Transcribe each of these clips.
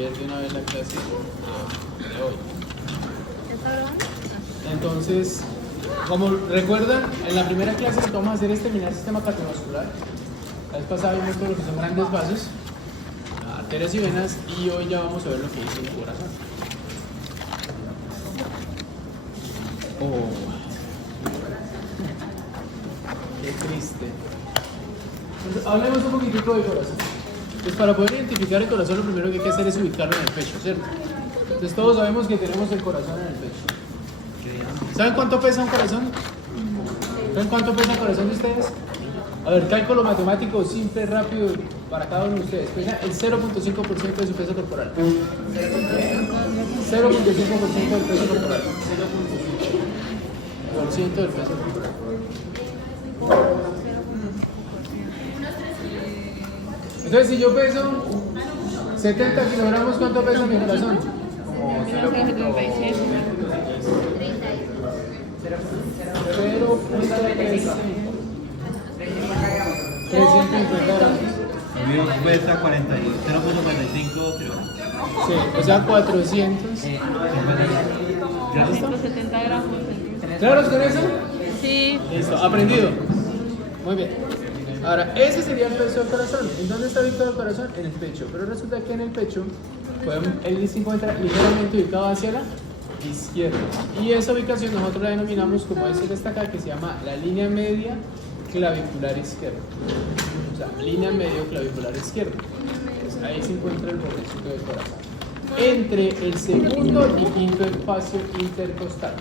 ver de una vez la clase de hoy. ¿Está grabando? Entonces, como recuerdan, en la primera clase lo que vamos a hacer es terminar el sistema cardiovascular. La vez pasada vimos todo lo que son grandes vasos, arterias y venas, y hoy ya vamos a ver lo que dice el corazón. Oh, qué triste. Entonces, hablemos un poquitico del corazón. Pues para poder identificar el corazón, lo primero que hay que hacer es ubicarlo en el pecho, ¿cierto? Entonces todos sabemos que tenemos el corazón en el pecho. ¿Saben cuánto pesa un corazón? ¿Saben cuánto pesa el corazón de ustedes? A ver, cálculo matemático simple, rápido para cada uno de ustedes. Pesa el 0.5% de su peso corporal. 0.5% del peso corporal. 0.5% del peso corporal. Entonces, si yo peso 70 kilogramos, ¿cuánto pesa mi corazón? Como 0.36. 350 gramos. El mío pesa 0.45 kilogramos. Sí, o sea 400. ¿Ya? 170 gramos. ¿Claros con eso? Sí. Listo, aprendido. Muy bien. Ahora, ese sería el peso del corazón. ¿En dónde está ubicado el corazón? En el pecho. Pero resulta que en el pecho, él se encuentra ligeramente ubicado hacia la izquierda. Y esa ubicación nosotros la denominamos como esta de acá, que se llama la línea media clavicular izquierda. O sea, línea medio clavicular izquierda. Pues ahí se encuentra el bordecito del corazón. Entre el segundo y quinto espacio intercostal.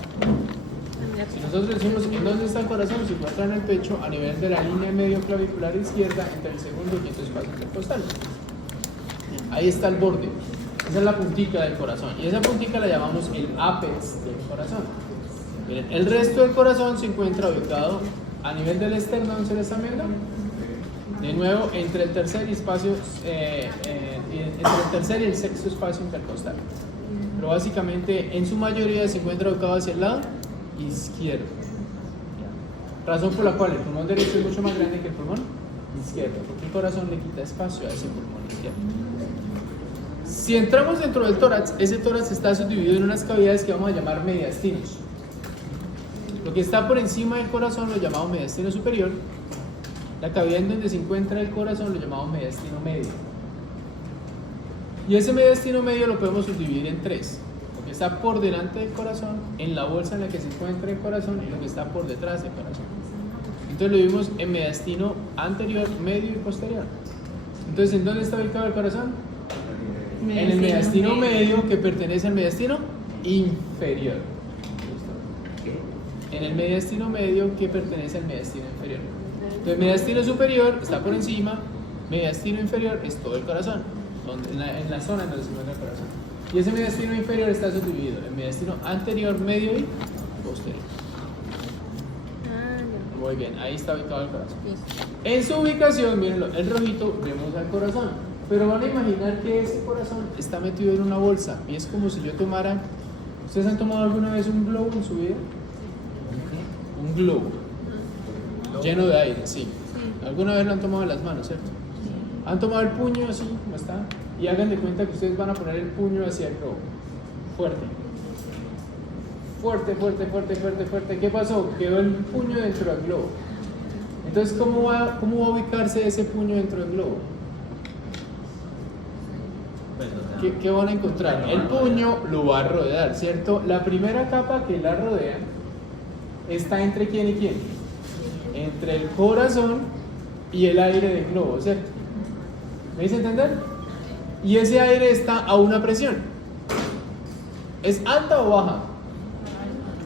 Si nosotros decimos en dónde está el corazón, se encuentra en el pecho a nivel de la línea medio clavicular izquierda entre el segundo y quinto espacio intercostal. Ahí está el borde. Esa es la puntica del corazón. Y esa puntica la llamamos el ápex del corazón. Miren, el resto del corazón se encuentra ubicado a nivel del esternón, ¿se le está viendo? De nuevo, entre el tercer y el sexto espacio intercostal. Pero básicamente, en su mayoría se encuentra ubicado hacia el lado izquierdo. Razón por la cual el pulmón derecho es mucho más grande que el pulmón izquierdo, porque el corazón le quita espacio a ese pulmón izquierdo. Si entramos dentro del tórax, ese tórax está subdividido en unas cavidades que vamos a llamar mediastinos. Lo que está por encima del corazón lo llamamos mediastino superior. La cavidad en donde se encuentra el corazón lo llamamos mediastino medio. Y ese mediastino medio lo podemos subdividir en tres: lo que está por delante del corazón, en la bolsa en la que se encuentra el corazón, y lo que está por detrás del corazón. Entonces lo vimos en mediastino anterior, medio y posterior. Entonces, ¿en dónde está ubicado el corazón? En el mediastino medio, que pertenece al mediastino inferior. En el mediastino medio, que pertenece al mediastino inferior. Entonces, mediastino superior está por encima, mediastino inferior es todo el corazón, en la zona en donde se encuentra el corazón. Y ese mediastino inferior está subdividido en mediastino anterior, medio y posterior. Muy bien, ahí está ubicado el corazón. En su ubicación, mírenlo, el rojito, vemos al corazón. Pero van a imaginar que ese corazón está metido en una bolsa. Y es como si yo tomara... ¿Ustedes han tomado alguna vez un globo en su vida? Un globo. Lleno de aire, sí. Alguna vez lo han tomado en las manos, ¿cierto? Han tomado el puño así, ¿cómo está? Y hagan de cuenta que ustedes van a poner el puño hacia el globo. Fuerte. Fuerte, fuerte, fuerte, fuerte, fuerte. ¿Qué pasó? Quedó el puño dentro del globo. Entonces, ¿cómo va a ubicarse ese puño dentro del globo? ¿Qué van a encontrar? El puño lo va a rodear, ¿cierto? La primera capa que la rodea está entre quién y quién. Entre el corazón y el aire del globo, ¿cierto? ¿Me hice entender? Y ese aire está a una presión. ¿Es alta o baja?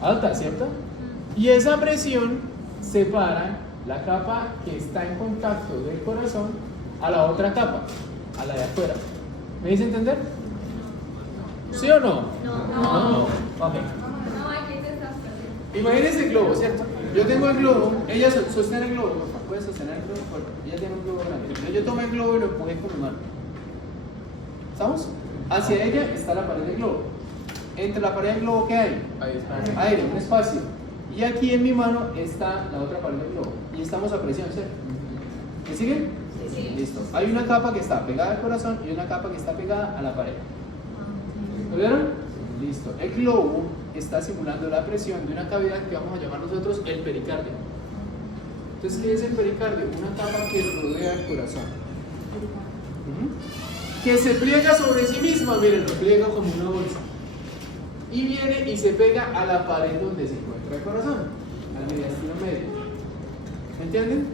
Alta, ¿cierto? Y esa presión separa la capa que está en contacto del corazón a la otra capa, a la de afuera. ¿Me hice entender? ¿Sí o no? No. Ok. Imagínense el globo, ¿cierto? Yo tengo el globo, ella sostiene el globo, puede sostener el globo fuerte. Ella tiene un globo grande. Entonces yo tomo el globo y lo empujé con mi mano. ¿Estamos? Hacia ella está la pared del globo. Entre la pared del globo, ¿qué hay? Aire, un espacio. Y aquí en mi mano está la otra pared del globo. Y estamos a presión, ¿cierto? ¿Me siguen? Listo. Hay una capa que está pegada al corazón y una capa que está pegada a la pared. ¿Lo vieron? Listo. El globo está simulando la presión de una cavidad que vamos a llamar nosotros el pericardio. Entonces, ¿qué es el pericardio? Una capa que rodea el corazón. Que se pliega sobre sí misma, miren, lo pliega como una bolsa. Y viene y se pega a la pared donde se encuentra el corazón, al mediastino medio. ¿Me entienden?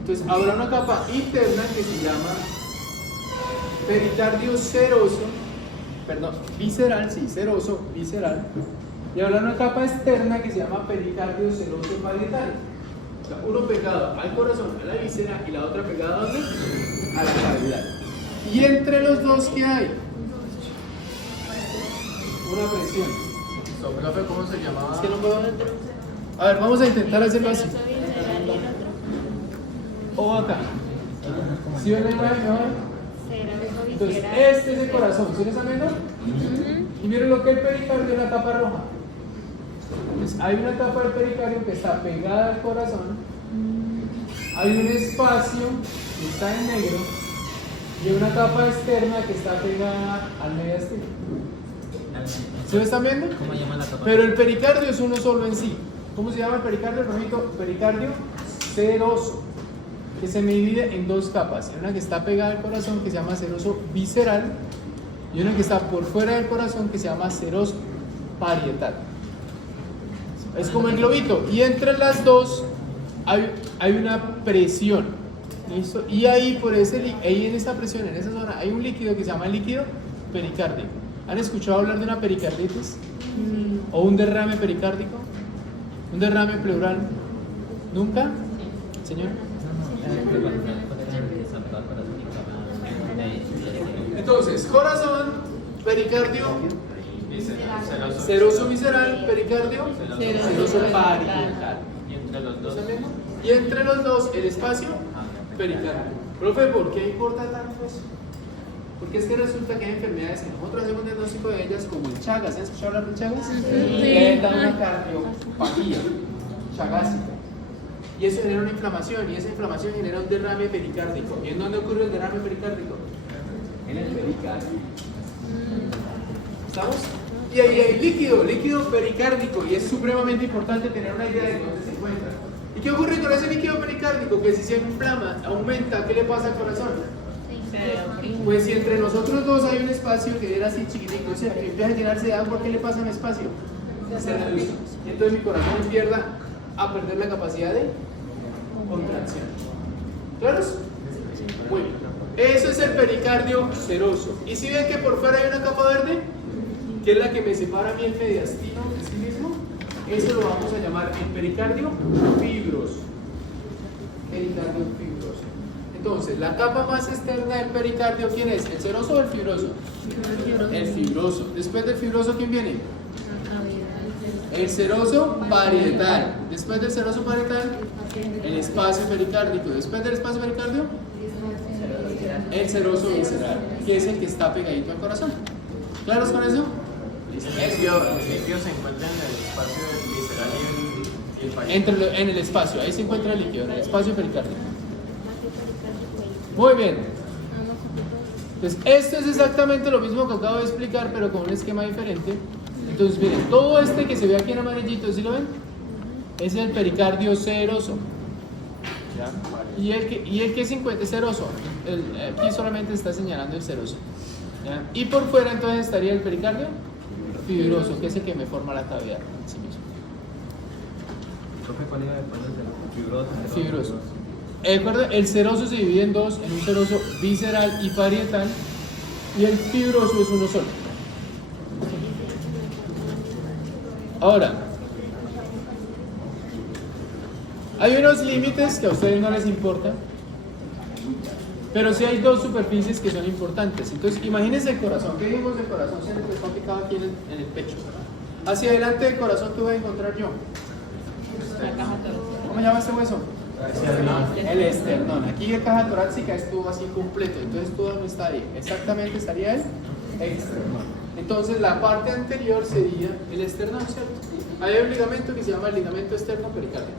Entonces, habrá una capa interna que se llama pericardio seroso, perdón, visceral, sí, seroso, visceral. Y habrá una capa externa que se llama pericardio seroso parietal. O sea, uno pegado al corazón, a la víscera, y la otra pegada ¿a dónde? A la cavidad. Y entre los dos, ¿qué hay? Una presión. Profe, ¿cómo se llamaba? Es que no puedo. A ver, vamos a intentar hacerlo así. O acá. ¿Sí ven la imagen mejor? Entonces, este es el corazón, ¿sí lo están viendo? Y miren lo que es el pericardio es la capa roja. Entonces, hay una capa del pericardio que está pegada al corazón. Hay un espacio que está en negro. Y una capa externa que está pegada al mediastino. ¿Sí lo están viendo? ¿Cómo llama la capa? Pero el pericardio es uno solo en sí. ¿Cómo se llama el pericardio? Rojito, pericardio seroso, que se divide en dos capas. Una que está pegada al corazón, que se llama seroso visceral, y una que está por fuera del corazón, que se llama seroso parietal. Es como el globito. Y entre las dos hay una presión. ¿Listo? Y ahí, ahí en esa presión, en esa zona, hay un líquido que se llama líquido pericárdico. ¿Han escuchado hablar de una pericarditis? ¿O un derrame pericárdico? ¿Un derrame pleural? ¿Nunca? ¿Señor? Entonces, corazón, pericardio, seroso visceral, pericardio, seroso parietal. Y entre los dos, el espacio pericardio. Profe, ¿por qué importa tanto eso? Porque es que resulta que hay enfermedades que nosotros hacemos diagnóstico de ellas, como el Chagas. ¿Han escuchado hablar del Chagas? Que da una cardiopatía chagásica. Y eso genera una inflamación, y esa inflamación genera un derrame pericárdico. ¿Y en dónde ocurre el derrame pericárdico? En el pericardio. ¿Estamos? Y ahí hay líquido pericárdico, y es supremamente importante tener una idea de dónde se encuentra. ¿Y qué ocurre con ese líquido pericárdico? Que si se inflama, aumenta, ¿qué le pasa al corazón? Pues si entre nosotros dos hay un espacio que era así chiquitico, o sea, que empieza a llenarse de agua, ¿qué le pasa al espacio? Se reduce. Entonces mi corazón empieza a perder la capacidad de contracción. ¿Claros? Muy bien. Eso es el pericardio seroso. Y si ven que por fuera hay una capa verde, que es la que me separa a mí el mediastino de sí mismo, eso lo vamos a llamar el pericardio fibroso. Pericardio fibroso. Entonces, la capa más externa del pericardio, ¿quién es? ¿El seroso o el fibroso? El fibroso. Después del fibroso, ¿quién viene? El seroso parietal. Después del seroso parietal, el espacio pericárdico. Después del espacio pericardio, el seroso visceral, que es el que está pegadito al corazón. ¿Claros con eso? El líquido se encuentra en el espacio visceral y el parietal. En el espacio, ahí se encuentra el líquido, en el espacio pericárdico. Muy bien. Entonces, esto es exactamente lo mismo que acabo de explicar, pero con un esquema diferente. Entonces, miren, todo este que se ve aquí en amarillito, ¿sí lo ven? Es el pericardio seroso. ¿Ya? Y el que se encuentra seroso, aquí solamente está señalando el seroso. ¿Ya? Y por fuera entonces estaría el pericardio fibroso, que es el que me forma la cavidad en sí mismo. Profe, ¿cuál iba después del fibroso? Fibroso. Recuerda, el seroso se divide en dos, en un seroso visceral y parietal, y el fibroso es uno solo. Ahora, hay unos límites que a ustedes no les importan, pero sí hay dos superficies que son importantes. Entonces, imagínense el corazón. ¿Qué dijimos del corazón? Se nos está ubicado aquí en el pecho. Hacia adelante del corazón, ¿qué voy a encontrar yo? ¿Cómo se llama este hueso? El esternón. Aquí la caja torácica estuvo así completo, entonces todo no está ahí. Exactamente estaría el esternón. Entonces la parte anterior sería el esternón, ¿cierto? Hay un ligamento que se llama el ligamento externo pericárdico.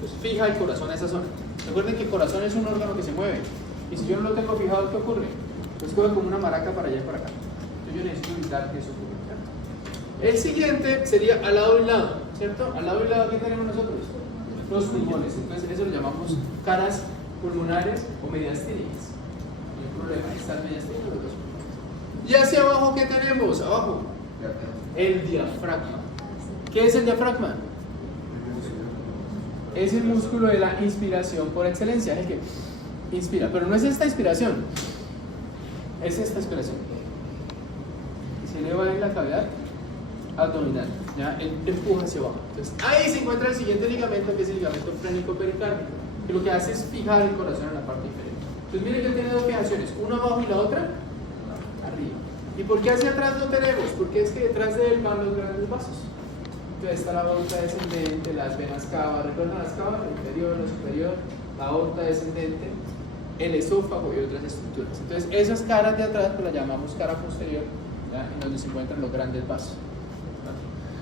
Pues fija el corazón a esa zona. Recuerden que el corazón es un órgano que se mueve. Y si yo no lo tengo fijado, ¿qué ocurre? Pues coge como una maraca para allá y para acá. Entonces yo necesito evitar que eso ocurra. ¿Ya? El siguiente sería al lado y lado, ¿cierto? Al lado y lado, ¿qué tenemos nosotros? Los pulmones. Entonces eso lo llamamos caras pulmonares o mediastínicas. No hay problema, ahí están mediastínicos los dos pulmones. Y hacia abajo, ¿qué tenemos? Abajo, el diafragma. ¿Qué es el diafragma? Es el músculo de la inspiración por excelencia, es el que inspira, pero no es esta inspiración, es esta inspiración. Se eleva en la cavidad abdominal, ¿ya? Él empuja hacia abajo. Entonces, ahí se encuentra el siguiente ligamento, que es el ligamento frénico pericárdico, que lo que hace es fijar el corazón en la parte inferior. Entonces, miren que tiene dos fijaciones, una abajo y la otra arriba. ¿Y por qué hacia atrás no tenemos? Porque es que detrás de él van los grandes vasos. Entonces está la aorta descendente, las venas cava, ¿recuerdan las cavas? La inferior, la superior, la aorta descendente, el esófago y otras estructuras. Entonces esas caras de atrás pues las llamamos cara posterior, ¿ya? En donde se encuentran los grandes vasos.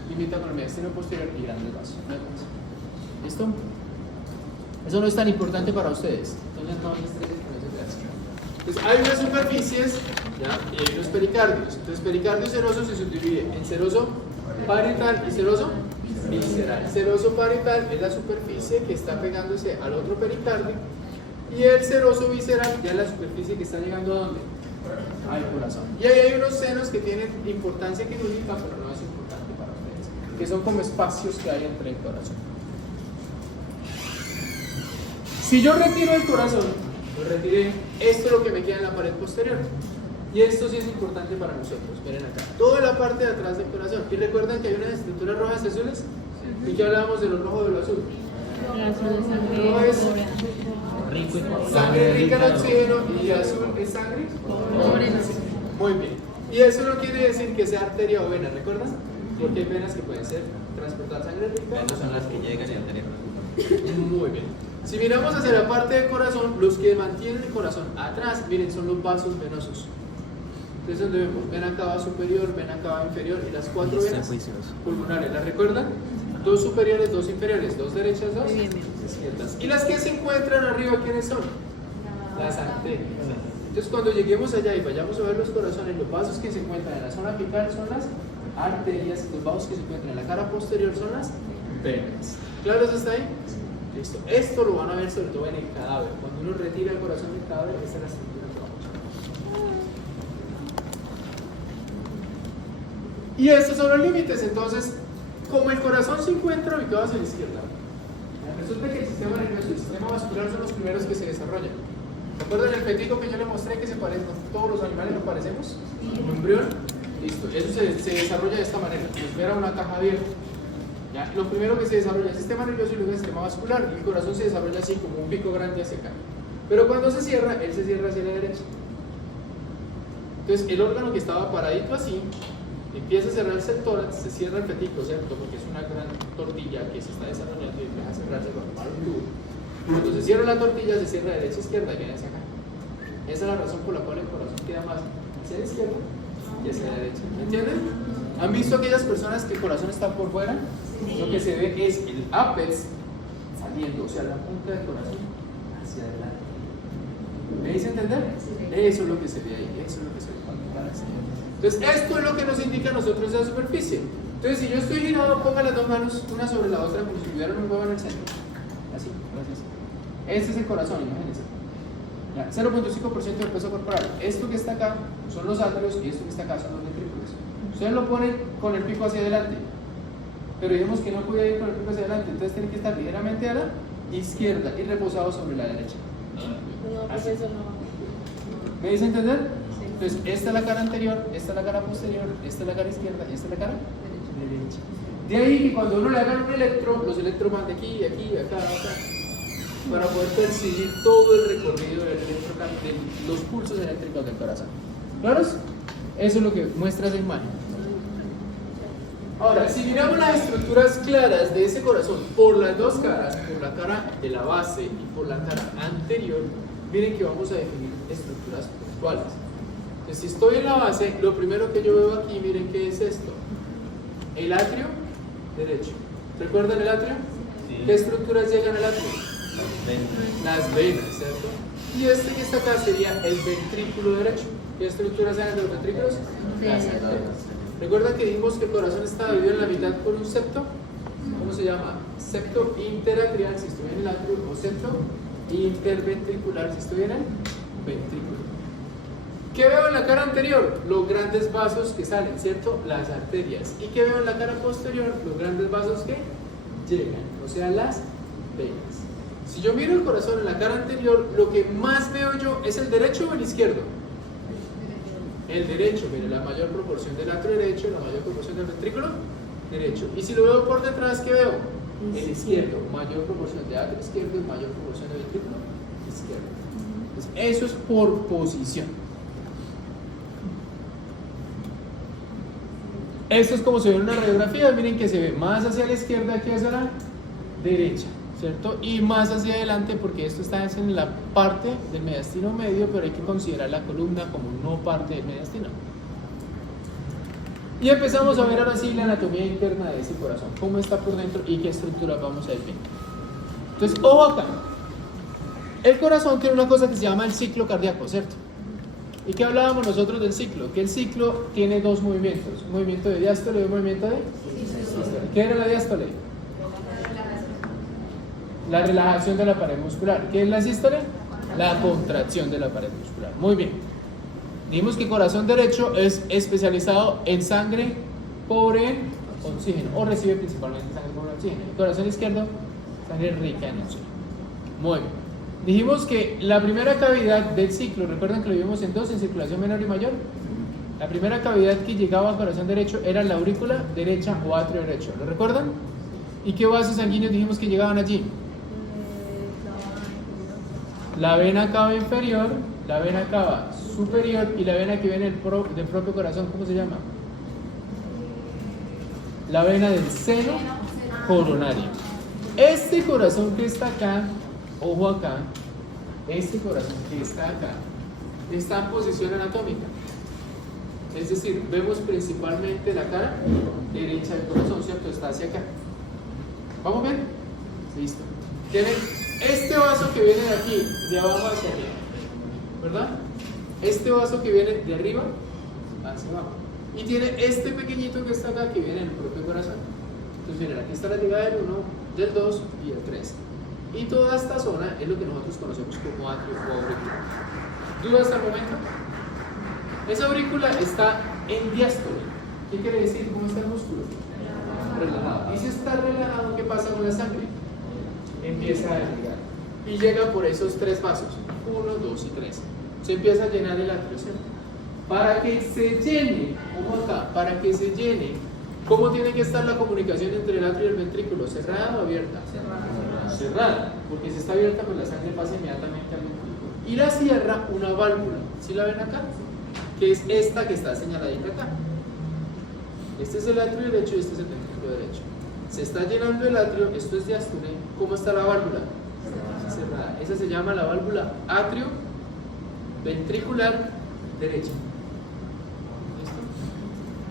Limita con el mediastino posterior y grandes vasos. ¿Listo? Eso no es tan importante para ustedes. Entonces no me estresen con eso, gracias. Entonces hay unas superficies, ¿ya? Y hay unos pericardios. Entonces pericardio seroso se subdivide en seroso parietal y seroso visceral. Seroso parietal es la superficie que está pegándose al otro pericardio y el seroso visceral ya es la superficie que está llegando ¿a dónde? Al corazón. Y ahí hay unos senos que tienen importancia quirúrgica, pero no es importante para ustedes, que son como espacios que hay entre el corazón. Si yo retiro el corazón, lo retiré, esto es lo que me queda en la pared posterior. Y esto sí es importante para nosotros, miren acá, toda la parte de atrás del corazón. ¿Y recuerdan que hay unas estructuras rojas y azules? ¿Y qué hablábamos de lo rojo y de lo azul? Rojo es sangre rica en oxígeno y azul es sangre pobre. Muy bien. Y eso no quiere decir que sea arteria o vena, ¿recuerdan? Porque hay venas que pueden ser transportar sangre rica. Esas son las que llegan y arterias. Muy bien. Si miramos hacia la parte del corazón, los que mantienen el corazón atrás, miren, son los vasos venosos. Entonces, donde vemos vena cava superior, vena cava inferior y las cuatro venas pulmonares. ¿Las recuerdan? Dos superiores, dos inferiores, dos derechas, dos izquierdas. Y las que se encuentran arriba, ¿quiénes son? Las arterias. Entonces, cuando lleguemos allá y vayamos a ver los corazones, los vasos que se encuentran en la zona apical son las arterias, los vasos que se encuentran en la cara posterior son las venas. ¿Claro eso está ahí? Listo. Esto lo van a ver sobre todo en el cadáver. Cuando uno retira el corazón del cadáver, esta es la estructura que vamos a ver. Y estos son los límites. Entonces, como el corazón se encuentra ubicado hacia la izquierda, resulta que el sistema nervioso y el sistema vascular son los primeros que se desarrollan. ¿Recuerdan el petico que yo le mostré que se parecen? Todos los animales nos parecemos. Un embrión. Listo. Eso se desarrolla de esta manera. Se espera una caja abierta. ¿Ya? Lo primero que se desarrolla es el sistema nervioso y luego el sistema vascular. Y el corazón se desarrolla así, como un pico grande hacia acá. Pero cuando se cierra, él se cierra hacia la derecha. Entonces, el órgano que estaba paradito así, empieza a cerrarse el tórax, se cierra el petico, ¿cierto? Porque es una gran tortilla que se está desarrollando y empieza a cerrarse con el tubo. Cuando se cierra la tortilla, se cierra de derecha a izquierda y viene hacia acá. Esa es la razón por la cual el corazón queda más hacia la izquierda y hacia la derecha. ¿Entienden? ¿Han visto aquellas personas que el corazón está por fuera? Lo que se ve es el ápex saliendo, o sea, la punta del corazón hacia adelante. ¿Me dice entender? Eso es lo que se ve ahí, eso es lo que se ve cuando para hacia adelante. Entonces, esto es lo que nos indica a nosotros la superficie. Entonces, si yo estoy girado, ponga las dos manos una sobre la otra como si tuvieran un huevo en el centro. Así, gracias. Este es el corazón, imagínense. 0.5% del peso corporal. Esto que está acá son los atrios y esto que está acá son los ventrículos. Ustedes lo ponen con el pico hacia adelante, pero dijimos que no podía ir con el pico hacia adelante, entonces tiene que estar ligeramente a la izquierda y reposado sobre la derecha. Así. ¿Me dice entender? Entonces, esta es la cara anterior, esta es la cara posterior, esta es la cara izquierda y esta es la cara derecha. De ahí que cuando uno le hagan un electro, los electros van de aquí, aquí, acá, acá, para poder percibir todo el recorrido del de los pulsos eléctricos del corazón. ¿Claros? Eso es lo que muestra esa imagen. Ahora, si miramos las estructuras claras de ese corazón por las dos caras, por la cara de la base y por la cara anterior, miren que vamos a definir estructuras puntuales. Entonces, si estoy en la base, lo primero que yo veo aquí, miren qué es esto. El atrio derecho. ¿Recuerdan el atrio? Sí. ¿Qué estructuras llegan al atrio? Ven. Las venas, ¿cierto? Y este que está acá sería el ventrículo derecho. ¿Qué estructuras eran de los ventrículos? Las arterias. ¿Recuerdan que dijimos que el corazón está dividido en la mitad por un septo? ¿Cómo se llama? Septo interatrial si estuviera en el atrio, o septo interventricular si estuviera en el ventrículo. ¿Qué veo en la cara anterior? Los grandes vasos que salen, ¿cierto? Las arterias. ¿Y qué veo en la cara posterior? Los grandes vasos que llegan, o sea, las venas. Si yo miro el corazón en la cara anterior, lo que más veo yo es el derecho o el izquierdo. El derecho, mire, la mayor proporción del atrio derecho, la mayor proporción del ventrículo derecho. Y si lo veo por detrás, ¿qué veo? El izquierdo, mayor proporción de atrio izquierdo y mayor proporción de ventrículo izquierdo. Entonces, eso es por posición. Esto es como se ve en una radiografía. Miren que se ve más hacia la izquierda que hacia la derecha, ¿cierto? Y más hacia adelante, porque esto está en la parte del mediastino medio, pero hay que considerar la columna como no parte del mediastino. Y empezamos a ver ahora sí la anatomía interna de ese corazón, cómo está por dentro y qué estructura vamos a ir viendo. Entonces, ojo acá. El corazón tiene una cosa que se llama el ciclo cardíaco, ¿cierto? ¿Y qué hablábamos nosotros del ciclo? Que el ciclo tiene dos movimientos, un movimiento de diástole y un movimiento de sístole. ¿Qué era la diástole? La relajación de la pared muscular. ¿Qué es la sístole? La contracción de la pared muscular. Muy bien. Dijimos que el corazón derecho es especializado en sangre pobre en oxígeno, o recibe principalmente sangre pobre en oxígeno. El corazón izquierdo, sangre rica en oxígeno. Muy bien. Dijimos que la primera cavidad del ciclo, recuerdan que lo vimos en dos, en circulación menor y mayor. La primera cavidad que llegaba al corazón derecho era la aurícula derecha o atrio derecho. ¿Lo recuerdan? ¿Y qué vasos sanguíneos dijimos que llegaban allí? La vena cava inferior, la vena cava superior y la vena que viene del propio corazón, ¿cómo se llama? La vena del seno coronario. Este corazón que está acá, ojo acá, este corazón que está acá, está en posición anatómica. Es decir, vemos principalmente la cara derecha del corazón, ¿cierto? Está hacia acá. ¿Vamos bien? Listo. Tiene este vaso que viene de aquí, de abajo hacia aquí, ¿verdad? Este vaso que viene de arriba hacia abajo. Y tiene este pequeñito que está acá, que viene del propio corazón. Entonces, miren, aquí está la llegada del 1, del 2 y del 3. Y toda esta zona es lo que nosotros conocemos como atrio o aurícula. ¿Duda hasta el momento? Esa aurícula está en diástole. ¿Qué quiere decir? ¿Cómo está el músculo? Relajado. Y si está relajado, ¿qué pasa con la sangre? Empieza a llegar. Y llega por esos tres vasos. 1, 2 y 3. Se empieza a llenar el atrio, ¿cierto? Para que se llene, como acá, para que se llene, ¿cómo tiene que estar la comunicación entre el atrio y el ventrículo? ¿Cerrada o abierta? Cerrada, porque si está abierta, pues la sangre pasa inmediatamente al ventrículo. Y la cierra una válvula, ¿sí la ven acá? Que es esta que está señaladita acá. Este es el atrio derecho y este es el ventrículo derecho. Se está llenando el atrio, esto es diástole. ¿Cómo está la válvula? Cerrada. Esa se llama la válvula atrio ventricular derecha. ¿Listo?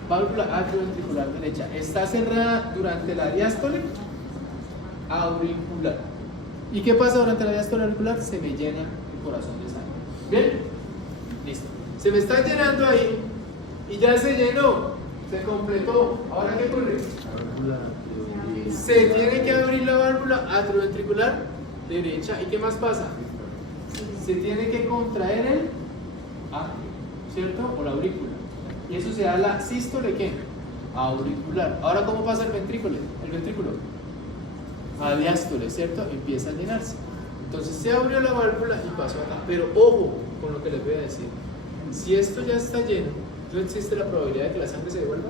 Válvula atrioventricular derecha. Está cerrada durante la diástole auricular. ¿Y qué pasa durante la diástole auricular? Se me llena el corazón de sangre. ¿Bien? Listo. Se me está llenando ahí y ya se llenó, se completó. ¿Ahora qué ocurre? Se tiene que abrir la válvula atrioventricular derecha. ¿Y qué más pasa? Se tiene que contraer el atrio, ¿cierto? O la aurícula. Y eso se da la sístole, ¿qué? Auricular. Ahora, ¿cómo pasa el ventrículo? El ventrículo a diástole, ¿cierto? Empieza a llenarse. Entonces se abrió la válvula y pasó acá. Pero ojo con lo que les voy a decir. Si esto ya está lleno, ¿no existe la probabilidad de que la sangre se devuelva?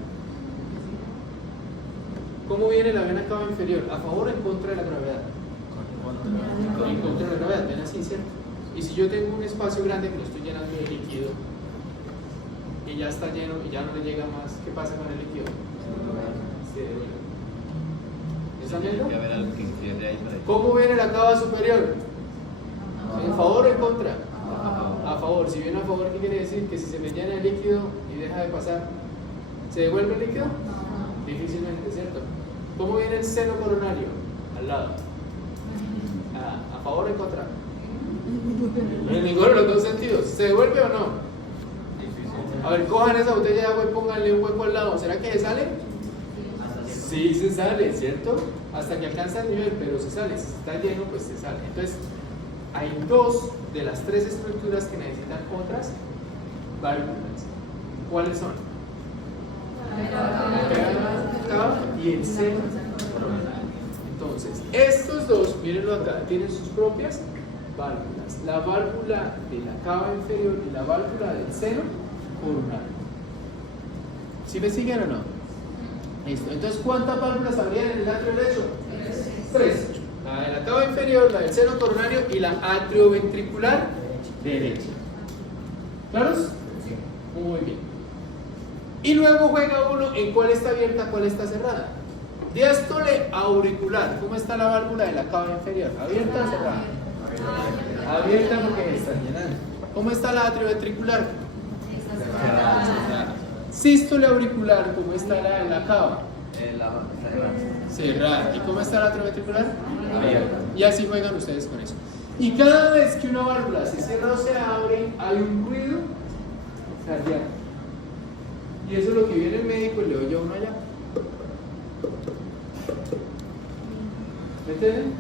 ¿Cómo viene la vena cava inferior? ¿A favor o en contra de la gravedad? En contra de la gravedad, ven así, ¿cierto? Y si yo tengo un espacio grande que lo estoy llenando de líquido y ya está lleno y ya no le llega más, ¿qué pasa con el líquido? Se devuelve. ¿Están viendo? ¿Cómo viene la cava superior? ¿En favor o en contra? A favor. Si viene a favor, ¿qué quiere decir? Que si se me llena el líquido y deja de pasar, ¿se devuelve el líquido? Difícilmente, ¿cierto? ¿Cómo viene el seno coronario? Al lado. ¿A favor o en contra? En ninguno de los dos sentidos. ¿Se devuelve o no? A ver, cojan esa botella de agua y pónganle un hueco al lado. ¿Será que se sale? Sí, se sale, ¿cierto? Hasta que alcanza el nivel, pero se sale. Si está lleno, pues se sale. Entonces, hay dos de las tres estructuras que necesitan otras válvulas. ¿Cuáles son? La cava y el seno. Entonces, estos dos, mírenlo acá, tienen sus propias válvulas. La válvula de la cava inferior y la válvula del seno coronario. ¿Sí me siguen o no? Listo. Entonces, ¿cuántas válvulas habría en el atrio derecho? Tres. La de la cava inferior, la del seno coronario y la atrioventricular derecha. ¿Claros? Muy bien. Y luego juega uno en cuál está abierta, cuál está cerrada. Diástole auricular. ¿Cómo está la válvula de la cava inferior? ¿Abierta o cerrada? Abierta porque está llenando. ¿Cómo está la atrioventricular? Cerrada. Sístole auricular. ¿Cómo está la de la cava? Cerrada. ¿Y cómo está la atrioventricular? Abierta. Y así juegan ustedes con eso. Y cada vez que una válvula se cierra o se abre, hay un ruido cardíaco. Y eso es lo que viene el médico y le oye a uno allá. ¿Me entienden?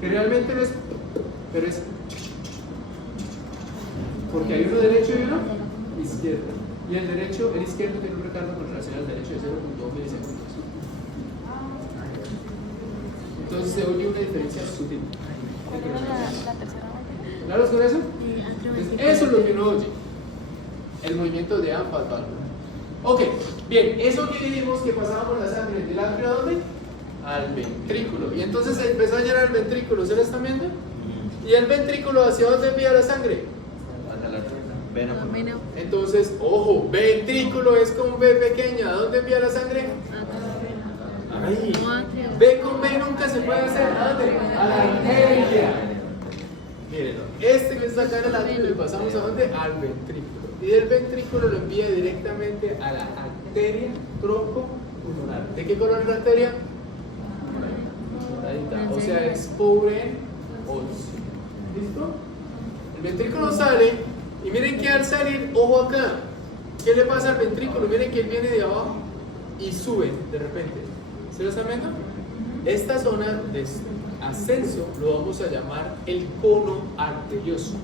Que realmente no es, pero es porque hay uno derecho y uno izquierdo. Y el derecho, el izquierdo tiene un retardo con relación al derecho de 0.2 milisegundos. Entonces se oye una diferencia sutil. ¿Claros con eso? Entonces, eso es lo que uno oye. El movimiento de ambas válvulas. Ok, bien, eso que dijimos que pasábamos la sangre del atrio ¿a dónde? Al ventrículo. Y entonces se empezó a llenar el ventrículo, ¿se lo están viendo? ¿Y el ventrículo hacia dónde envía la sangre? Hacia la vena. Entonces, ojo, ventrículo es con V pequeña. ¿A dónde envía la sangre? Ahí. B con B nunca se puede hacer. ¿A dónde? A la arteria. Mírenlo. Este que está acá en el atrio y pasamos ¿a dónde? Al ventrículo. Y del ventrículo lo envía directamente a la arteria troncopulmonar. ¿De qué color es la arteria? Moradita. O sea, es pobre en óxido. ¿Listo? El ventrículo sale y miren que al salir, ojo acá, ¿qué le pasa al ventrículo? Miren que él viene de abajo y sube de repente. ¿Se lo están viendo? Esta zona de ascenso lo vamos a llamar el cono arterioso.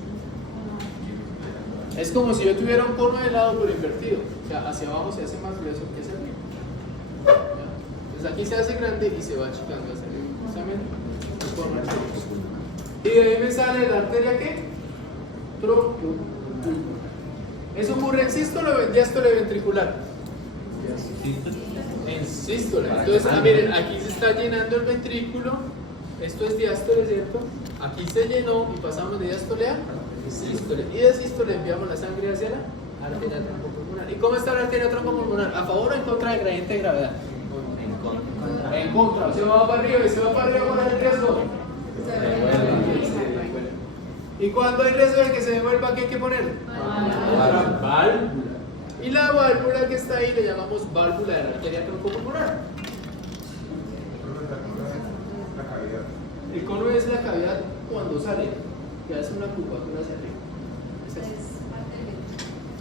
Es como si yo tuviera un cono de lado pero invertido. O sea, hacia abajo se hace más grueso que hacia arriba. Entonces aquí se hace grande y se va achicando hacia arriba. Justamente el cono arterioso. Y de ahí me sale la arteria ¿qué? Troncopulmonar. Eso ocurre en sístole o en diástole ventricular. En sístole. Entonces, miren, aquí se está llenando el ventrículo. Esto es diástole, ¿cierto? Aquí se llenó y pasamos de diástole a sístole. Y de sístole enviamos la sangre hacia la arteria troncopulmonar. ¿Y cómo está la arteria troncopulmonar? ¿A favor o en contra del gradiente de gravedad? En contra. Se va para arriba y se va para arriba con el riesgo. ¿Y cuando hay riesgo de que se devuelva, qué hay que poner? Válvula. Y la válvula que está ahí le llamamos válvula de la arteria troncopulmonar. El cono es la cavidad cuando sale, que hace una curvatura hacia arriba.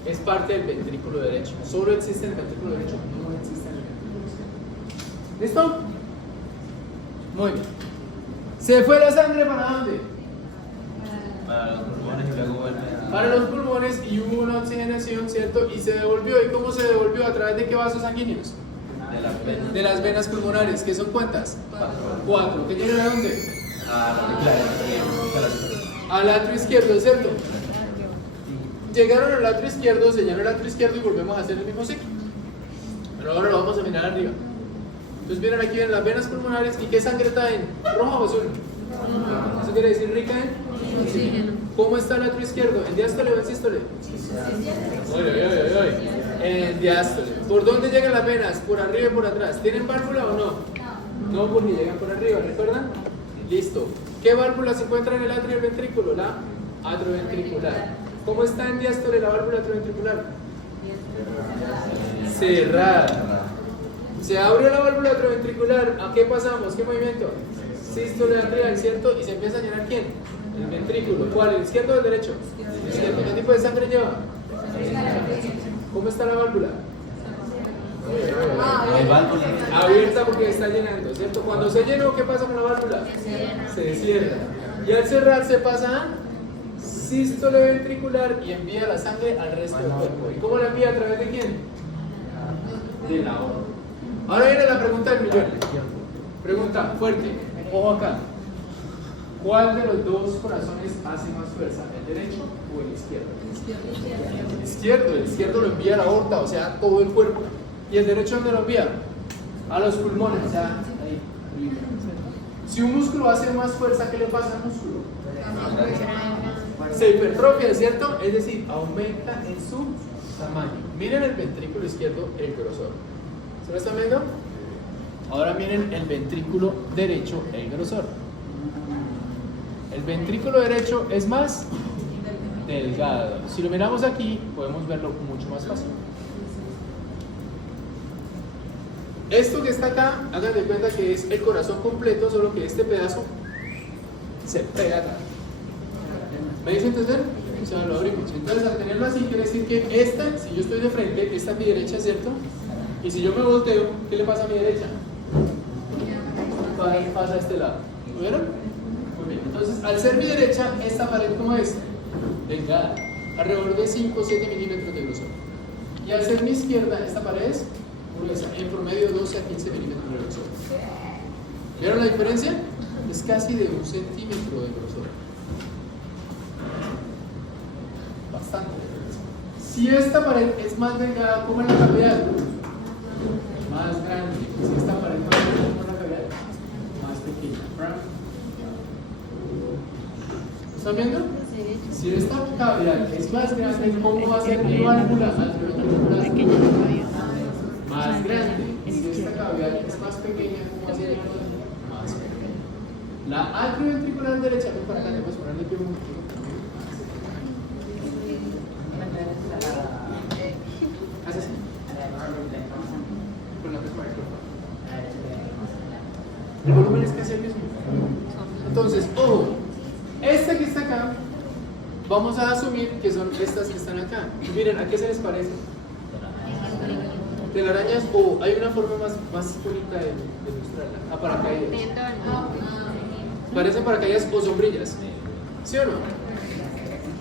Es parte del ventrículo derecho. Solo existe en el ventrículo derecho, no existe en el ventrículo izquierdo. ¿Listo? Muy bien. ¿Se fue la sangre para dónde? Para los pulmones y luego vuelve a... Para los pulmones y hubo una oxigenación, ¿cierto? Y se devolvió. ¿Y cómo se devolvió? ¿A través de qué vasos sanguíneos? De las venas. De las venas pulmonares, ¿que son cuántas? 4. ¿Que llegan a dónde? Al atrio izquierdo, ¿cierto? Llegaron al atrio izquierdo, se llenó el atrio izquierdo y volvemos a hacer el mismo ciclo. Pero ahora lo vamos a mirar arriba. Entonces miren aquí en las venas pulmonares. ¿Y qué sangre traen? ¿Roja o azul? Eso quiere decir rica en oxígeno. ¿Cómo está el atrio izquierdo? ¿En diástole o en sístole? En diástole. ¿Por dónde llegan las venas? ¿Por arriba y por atrás? ¿Tienen válvula o no? No, porque llegan por arriba, ¿recuerdan? Listo. ¿Qué válvula se encuentra en el atrio y el ventrículo? La atrioventricular. ¿Cómo está en diástole la válvula atrioventricular? Cerrada. Se abre la válvula atrioventricular. ¿A qué pasamos? ¿Qué movimiento? Sístole atrial, ¿cierto? ¿Y se empieza a llenar quién? El ventrículo. ¿Cuál? ¿El izquierdo o el derecho? Izquierdo. ¿Qué tipo de sangre lleva? ¿Cómo está la válvula? Hay válvula. Abierta porque está llenando, ¿cierto? Cuando se llenó, ¿qué pasa con la válvula? Se cierra. Y al cerrarse pasa a sístole ventricular y envía la sangre al resto del cuerpo. ¿Y cómo la envía? ¿A través de quién? De la aorta. Ahora viene la pregunta del millón. Pregunta fuerte. Ojo acá. ¿Cuál de los dos corazones hace más fuerza? ¿El derecho o el izquierdo? El izquierdo. El izquierdo lo envía a la aorta, o sea, a todo el cuerpo. ¿Y el derecho dónde lo envía? A los pulmones, o sea, ahí. Si un músculo hace más fuerza, ¿qué le pasa al músculo? Se hipertrofia, ¿cierto? Es decir, aumenta en su tamaño. Miren el ventrículo izquierdo, el grosor. ¿Se lo están viendo? Ahora miren el ventrículo derecho, el grosor. El ventrículo derecho es más delgado. Si lo miramos aquí, podemos verlo mucho más fácil. Esto que está acá, hagan de cuenta que es el corazón completo, solo que este pedazo se pega acá. ¿Me dice entender? O sea, lo abrimos. Entonces, al tenerlo así, quiere decir que esta, si yo estoy de frente, esta es mi derecha, ¿cierto? Y si yo me volteo, ¿qué le pasa a mi derecha? Pasa a este lado. ¿Lo vieron? Muy bien. Entonces, al ser mi derecha, esta pared, ¿cómo es? Delgada. Alrededor de 5 o 7 milímetros de grosor. Y al ser mi izquierda, esta pared es gruesa, en promedio 12 a 15 milímetros de grosor. ¿Vieron la diferencia? Es casi de 1 centímetro de grosor. Bastante. Si esta pared es más delgada, ¿cómo es la cavidad? Más grande. Si esta pared es más grande, ¿cómo es la cavidad? Más pequeña. ¿Están viendo? Si esta cavidad es más grande, ¿cómo va a ser mi válvula? Más grande. Y si esta cavidad es más pequeña, ¿cómo va a ser más pequeña? La atrioventricular derecha, para acá, vamos a ponerle pie un poquito. Haz así. Con la misma micrófono. El volumen es casi el mismo. Entonces, ojo, esta que está acá, vamos a asumir que son estas que están acá. Miren, ¿a qué se les parece? Telarañas, o hay una forma más bonita de ilustrarla. A paracaídas. Parecen paracaídas o sombrillas. ¿Sí o no?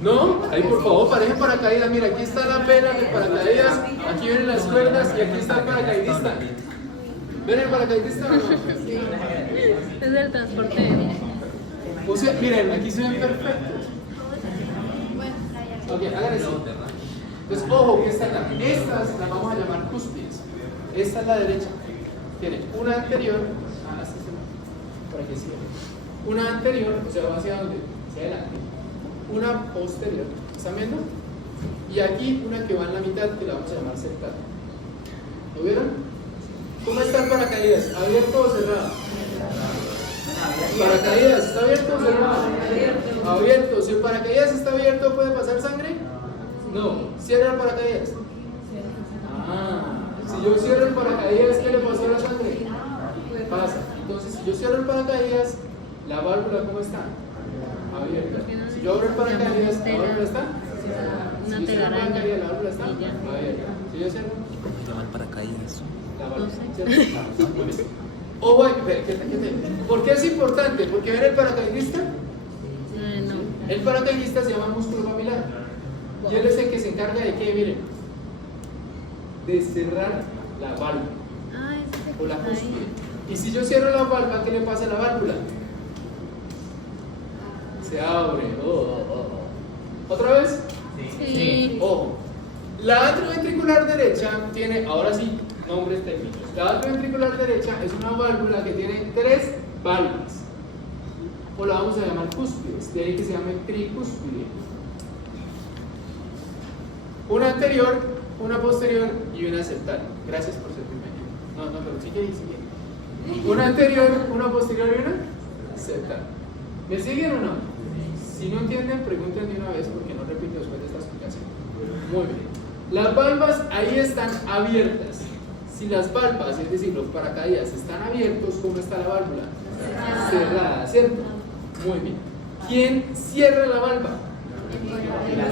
¿No? Ahí por favor, parecen paracaídas. Mira, aquí está la pera del paracaídas, aquí vienen las cuerdas y aquí está el paracaidista. ¿Ven el paracaidista o no? Es del transporte. O sea, miren, aquí se ven perfectos. Ok, hagan eso. Entonces, ojo, que está acá. Estas las vamos a llamar cúspides. Esta es la derecha. Tiene una anterior, para que siga. Una anterior, o sea, va hacia dónde? Hacia adelante. Una posterior, ¿están viendo? Y aquí una que va en la mitad, que la vamos a llamar cercal. ¿Lo vieron? ¿Cómo está el paracaídas? ¿Abierto o cerrado? ¿Paracaídas está abierto o cerrado? Abierto. Si el paracaídas está abierto, ¿puede pasar sangre? No. ¿Cierra el paracaídas? Si yo cierro el paracaídas, ¿qué le pasó a la sangre? Pasa. Entonces, si yo cierro el paracaídas, ¿la válvula cómo está? Abierta. Si yo abro el paracaídas, ¿la válvula está? Una Si yo cierro el telaraña. paracaídas, ¿la válvula está? Y ya. Abierta. Si yo cierro, Se llama el paracaídas. la válvula. No ¿Cierto? Ojo, ¿por qué es importante? Porque ver el paracaidista, No. el paracaidista se llama músculo papilar. Y él es el que se encarga de qué, miren, de cerrar la válvula o la cúspide. Y si yo cierro la válvula, ¿qué le pasa a la válvula? Se abre. ¿Otra vez? Sí. Ojo. La atrioventricular derecha tiene, ahora sí, nombres técnicos. La atrioventricular derecha es una válvula que tiene 3 válvulas. O la vamos a llamar cúspides, de ahí que se llame tricúspide. Una anterior, una posterior y una septal. Gracias por ser primero. No, pero sigue ahí, sigue. Una anterior, una posterior y una septal. ¿Me siguen o no? Si no entienden, pregunten de una vez porque no repito después de esta explicación. Muy bien. Las valvas ahí están abiertas. Si las valvas, es decir, los paracaídas están abiertos, ¿cómo está la válvula? Cerrada, ¿cierto? Muy bien. ¿Quién cierra la valva?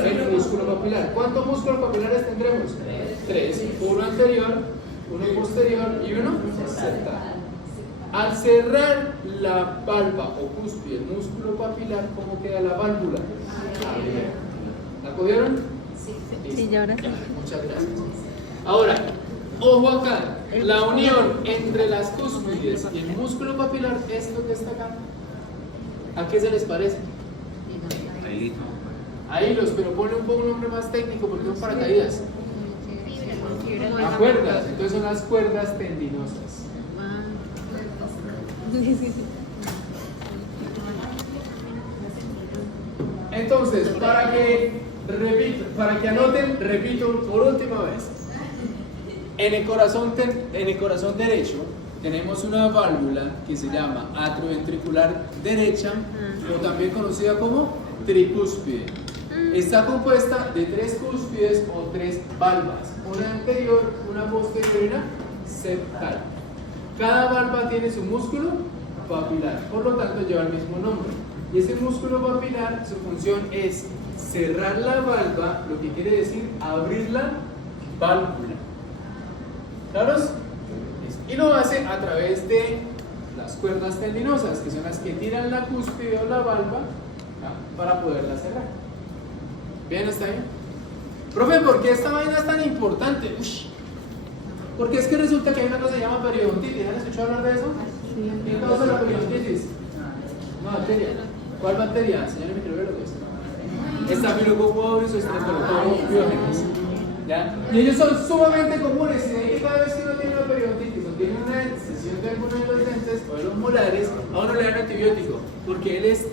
El músculo papilar. ¿Cuántos músculos papilares tendremos? 3. Uno anterior, uno posterior y uno septal. Al cerrar la valva o cúspide, el músculo papilar, ¿cómo queda la válvula? Abierta. ¿La cogieron? Sí, y ahora. Ya, muchas gracias. Ahora, ojo acá, la unión entre las cúspides y el músculo papilar es lo que está acá. ¿A qué se les parece? A hilos, pero ponle un poco un nombre más técnico porque son paracaídas. A cuerdas, entonces son las cuerdas tendinosas. Entonces, para que anoten, repito por última vez. En el corazón derecho tenemos una válvula que se llama atrioventricular derecha, o también conocida como tricúspide. Está compuesta de 3 cúspides o 3 valvas, una anterior, una posterior y una septal. Cada valva tiene su músculo papilar, por lo tanto lleva el mismo nombre. Y ese músculo papilar, su función es cerrar la valva, lo que quiere decir abrir la válvula. ¿Claros? Y lo hace a través de las cuerdas tendinosas, que son las que tiran la cúspide o la valva, ¿no?, para poderla cerrar. ¿Bien? ¿Está bien? Profe, ¿por qué esta vaina es tan importante? Ush. Porque es que resulta que hay una cosa que se llama periodontitis. ¿Han escuchado hablar de eso? ¿Qué causa la periodontitis? Una bacteria. ¿Cuál bacteria? Señores microbiólogos. Estafilococcus aureus o Streptococcus pyogenes. ¿Ya? Y ellos son sumamente comunes. Y de ahí cada vez que uno tiene una periodontitis o tiene una excesión de alguno de los dientes o de los molares, a uno le dan antibiótico. Porque él es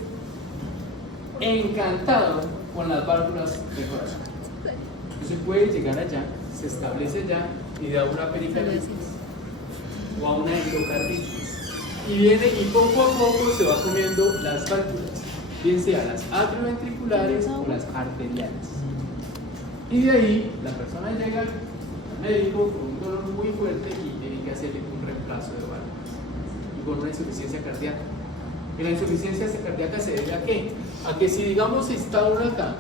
encantado con las válvulas del corazón. Entonces puede llegar allá, se establece allá y da una pericarditis o a una endocarditis. Y viene y poco a poco se va comiendo las válvulas, bien sea las atrioventriculares o las arteriales. Y de ahí la persona llega al médico con un dolor muy fuerte y tiene que hacerle un reemplazo de válvulas y con una insuficiencia cardíaca. Y la insuficiencia cardíaca se debe a qué? A que si digamos se instaura acá,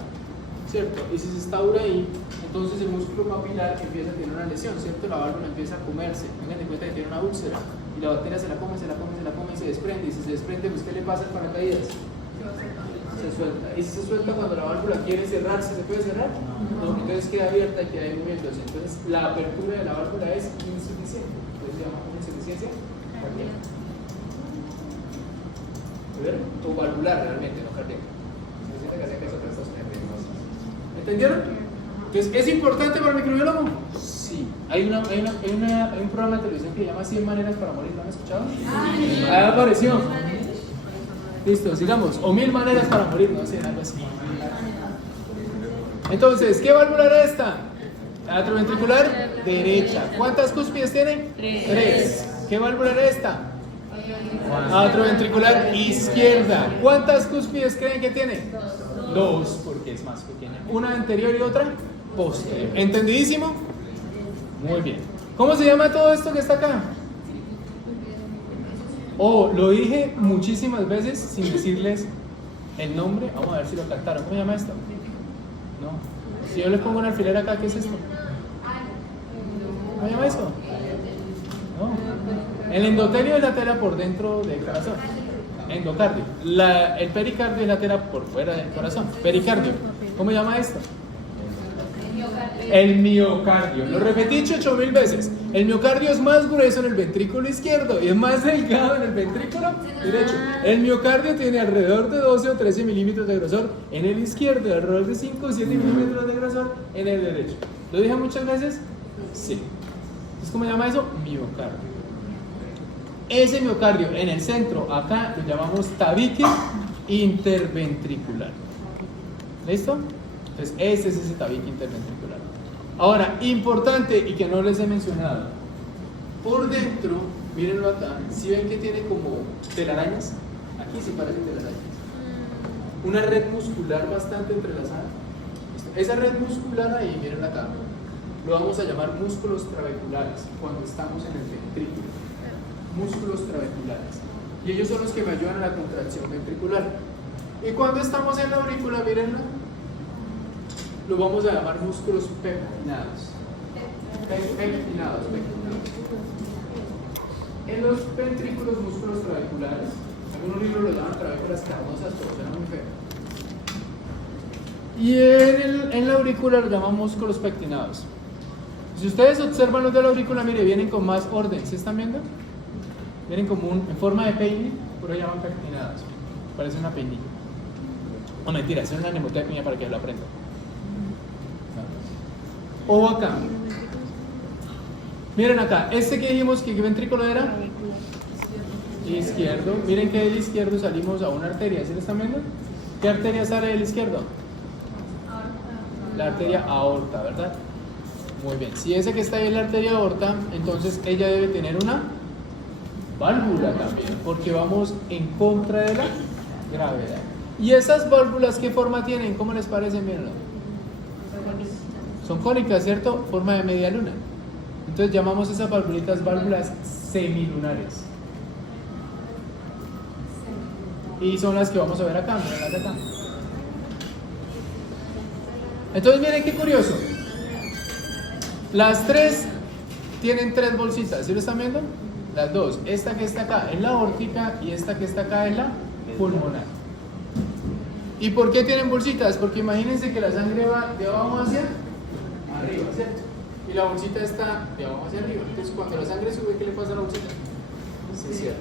¿cierto? Y si se instaura ahí, entonces el músculo papilar empieza a tener una lesión, ¿cierto? La válvula empieza a comerse, tengan en cuenta que tiene una úlcera y la bacteria se la come y se desprende, y si se desprende, pues ¿qué le pasa al paracaídas? Se suelta. Y si se suelta cuando la válvula quiere cerrarse, ¿se puede cerrar? No, entonces queda abierta y queda en movimientos. Entonces la apertura de la válvula es insuficiente, entonces se llama una insuficiencia cardíaca. O valvular realmente, no cardíaca. ¿Entendieron? Entonces, ¿es importante para el microbiólogo? Sí. Hay un programa de televisión que se llama 100 maneras para morir, ¿lo han escuchado? Ahí apareció. Listo, sigamos. O 1000 maneras para morir, no sé, algo así. Entonces, ¿qué válvula era esta? Atrioventricular derecha. ¿Cuántas cúspides tiene? 3. ¿Qué válvula era esta? Atrioventricular izquierda. ¿Cuántas cúspides creen que tiene? 2, porque es más pequeña. Una anterior y otra posterior. ¿Entendidísimo? Muy bien. ¿Cómo se llama todo esto que está acá? Oh, lo dije muchísimas veces sin decirles el nombre. Vamos a ver si lo cantaron. ¿Cómo se llama esto? No. Si yo le pongo un alfiler acá, ¿qué es esto? ¿Cómo se llama eso? No. El endotelio es la tela por dentro del corazón. Endocardio. El pericardio es la tela por fuera del corazón. Pericardio. ¿Cómo se llama esto? El miocardio. Lo repetí 8000 veces. El miocardio es más grueso en el ventrículo izquierdo y es más delgado en el ventrículo derecho. El miocardio tiene alrededor de 12 o 13 milímetros de grosor en el izquierdo y alrededor de 5 o 7 milímetros de grosor en el derecho. ¿Lo dije muchas veces? Sí. Entonces, ¿cómo se llama eso? Miocardio. Ese miocardio en el centro, acá lo llamamos tabique interventricular. ¿Listo? Entonces, este es ese tabique interventricular. Ahora, importante y que no les he mencionado, por dentro, mírenlo acá, si ven que tiene como telarañas, aquí sí parecen telarañas, una red muscular bastante entrelazada. Esa red muscular ahí, miren acá, lo vamos a llamar músculos trabeculares cuando estamos en el ventrículo. Músculos trabeculares. Y ellos son los que me ayudan a la contracción ventricular. Y cuando estamos en la aurícula, mírenla, lo vamos a llamar músculos pectinados. Pectinados. En los ventrículos, músculos trabeculares, algunos libros los llaman trabéculas carnosas, pero suena muy feo. Y en la aurícula los llaman músculos pectinados. Si ustedes observan los de la aurícula, mire, vienen con más orden, ¿sí están viendo? Vienen como en forma de peine, por eso llaman pectinados. Parece una peinilla. No, mentira, es una mnemotecnia para que lo aprendan. O acá. Miren acá, este que dijimos que ventrículo era izquierdo. Miren que del izquierdo salimos a una arteria, ¿sí lo están viendo? ¿Qué arteria sale del izquierdo? La arteria aorta, ¿verdad? Muy bien, si ese que está ahí es la arteria aorta, entonces ella debe tener una válvula también, porque vamos en contra de la gravedad. ¿Y esas válvulas qué forma tienen? ¿Cómo les parece? Mírenlo. Son cónicas, ¿cierto? Forma de media luna. Entonces llamamos esas valvulitas válvulas semilunares. Y son las que vamos a ver acá, miren las de acá. Entonces miren qué curioso. Las tres tienen tres bolsitas, ¿sí lo están viendo? Las dos, esta que está acá es la aórtica y esta que está acá es la pulmonar. ¿Y por qué tienen bolsitas? Porque imagínense que la sangre va de abajo hacia arriba, ¿cierto? Y la bolsita está de abajo hacia arriba. Entonces cuando la sangre sube, ¿qué le pasa a la bolsita? Se cierra.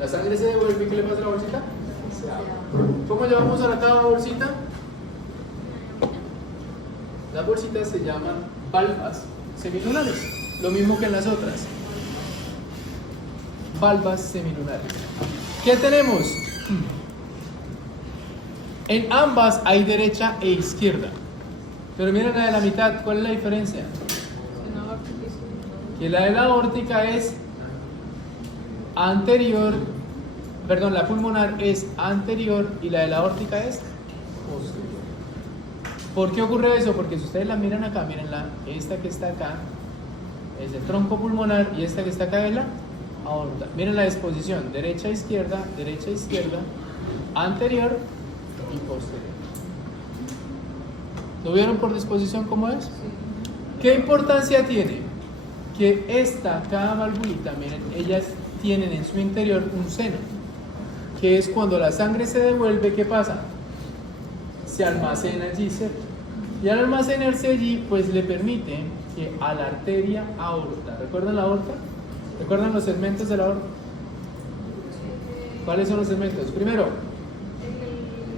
La sangre se devuelve, ¿y qué le pasa a la bolsita? Se abre. ¿Cómo llamamos a la cada bolsita? Las bolsitas se llaman valvas semilunares, lo mismo que en las otras. Valvas semilunares. ¿Qué tenemos? En ambas hay derecha e izquierda. Pero miren la de la mitad, ¿cuál es la diferencia? Que la de la aórtica es anterior, perdón, la pulmonar es anterior y la de la aórtica es posterior. ¿Por qué ocurre eso? Porque si ustedes la miran acá, mírenla, esta que está acá es el tronco pulmonar y esta que está acá es la aorta. Miren la disposición, derecha, izquierda, anterior y posterior. ¿Lo vieron por disposición cómo es? ¿Qué importancia tiene? Que cada valvulita, miren, ellas tienen en su interior un seno, que es cuando la sangre se devuelve, ¿qué pasa? Se almacena allí, ¿cierto? Y al almacenarse allí, pues le permite que a la arteria aorta, ¿recuerdan la aorta? ¿Recuerdan los segmentos de la aorta? ¿Cuáles son los segmentos? Primero,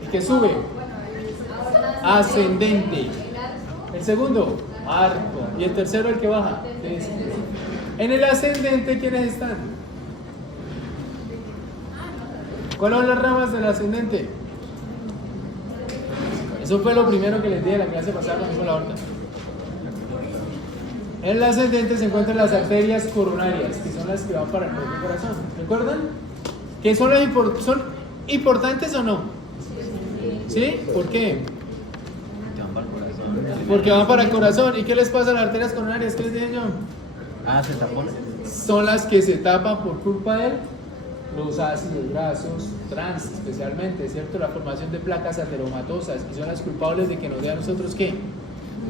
el que sube, ascendente. El segundo, arco. Y el tercero, el que baja, descendente. En el ascendente, ¿quiénes están? ¿Cuáles son las ramas del ascendente? Eso fue lo primero que les di en la clase pasada cuando la aorta. En el ascendente se encuentran las arterias coronarias, que son las que van para el propio corazón. ¿Recuerdan? ¿Que son importantes o no? ¿Sí? ¿Por qué? Porque van para el corazón. ¿Y qué les pasa a las arterias coronarias? ¿Qué les dije yo? Se taponan. Son las que se tapan por culpa de los ácidos grasos trans, especialmente, ¿cierto? La formación de placas ateromatosas, y son las culpables de que nos dé a nosotros, ¿qué?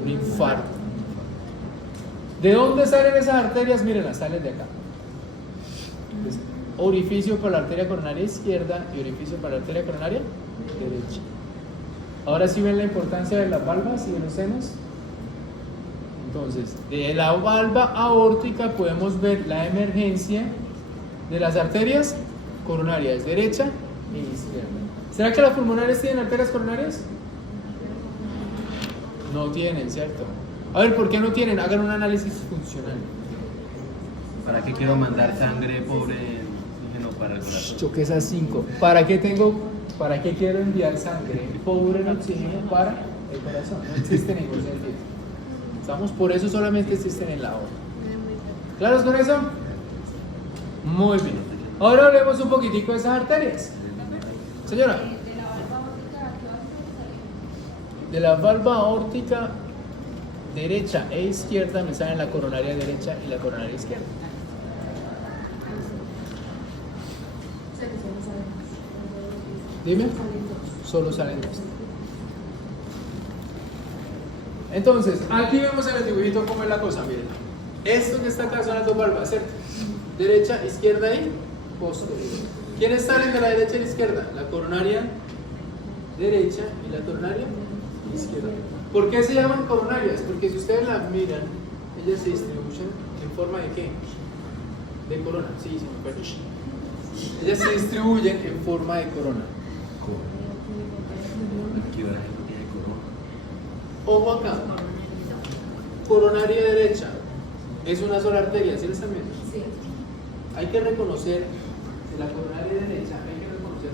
Un infarto. ¿De dónde salen esas arterias? Mírenlas, salen de acá. Entonces, orificio para la arteria coronaria izquierda y orificio para la arteria coronaria derecha. Ahora sí ven la importancia de las valvas y de los senos. Entonces, de la valva aórtica podemos ver la emergencia de las arterias coronarias derecha e izquierda. ¿Será que las pulmonares tienen arterias coronarias? No tienen, ¿cierto? A ver, ¿por qué no tienen? Hagan un análisis funcional. ¿Para qué quiero mandar sangre pobre en oxígeno para el corazón? Choque esas 5. ¿Para qué quiero enviar sangre pobre en oxígeno para el corazón? No existen en ningún sentido. ¿Estamos? Por eso solamente existen en la aorta. ¿Claros con eso? Muy bien. Ahora hablemos un poquitico de esas arterias. Señora. De la valva aórtica derecha e izquierda me salen la coronaria derecha y la coronaria izquierda. Dime. Solo salen dos. Entonces, aquí vemos en el dibujito cómo es la cosa, miren. Esto que está acá son las dos valvas, ¿cierto? Derecha, izquierda y posterior. ¿Quiénes salen de la derecha y la izquierda? La coronaria derecha y la coronaria izquierda. ¿Por qué se llaman coronarias? Porque si ustedes las miran, ellas se distribuyen en forma de ¿qué? De corona. Sí, sí, me perdí. Ellas se distribuyen en forma de corona. Aquí va la gente de corona. Ojo acá. Coronaria derecha es una sola arteria, ¿sí lo están viendo? Sí. Hay que reconocer, en la coronaria derecha hay que reconocer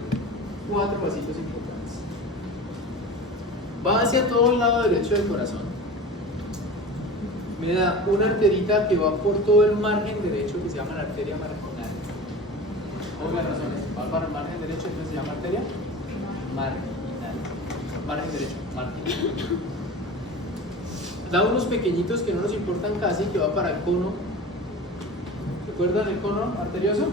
4 vasitos importantes. Va hacia todo el lado derecho del corazón. Me da una arterita que va por todo el margen derecho que se llama la arteria marginal. Oigan razones, va para el margen derecho, entonces se llama arteria marginal. Margen derecho, marginal. Da unos pequeñitos que no nos importan casi, que va para el cono. ¿Recuerdan el cono arterioso?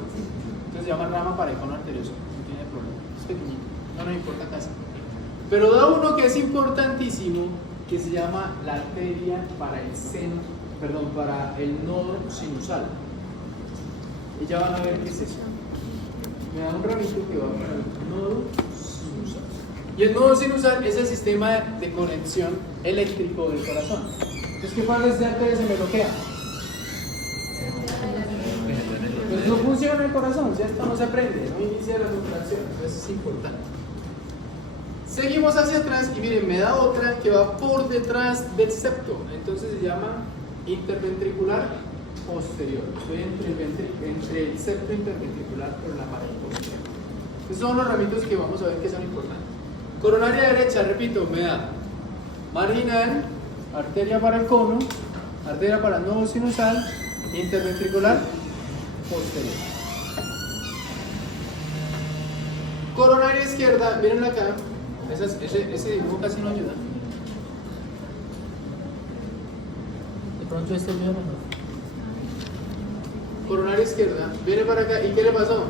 Entonces se llama rama para el cono arterioso. No tiene problema, es pequeñito, no nos importa casi. Pero da uno que es importantísimo, que se llama la arteria para el seno, perdón, para el nodo sinusal. Y ya van a ver qué es eso. Me da un ramito que va para el nodo sinusal. Y el nodo sinusal es el sistema de conexión eléctrico del corazón. Entonces, ¿qué pasa si arteria se me bloquea? Pues no funciona el corazón, si esto no se prende, no inicia la contracción, entonces es importante. Seguimos hacia atrás y miren, me da otra que va por detrás del septo, entonces se llama interventricular posterior. Estoy entre el septo interventricular por la pared posterior. Esos son los ramitos que vamos a ver que son importantes. Coronaria derecha, repito, me da marginal, arteria para el cono, arteria para el nodo sinusal, interventricular posterior. Coronaria izquierda, miren acá, ese dibujo casi no ayuda. De pronto este video mejor. Coronaria izquierda, viene para acá, ¿y qué le pasó?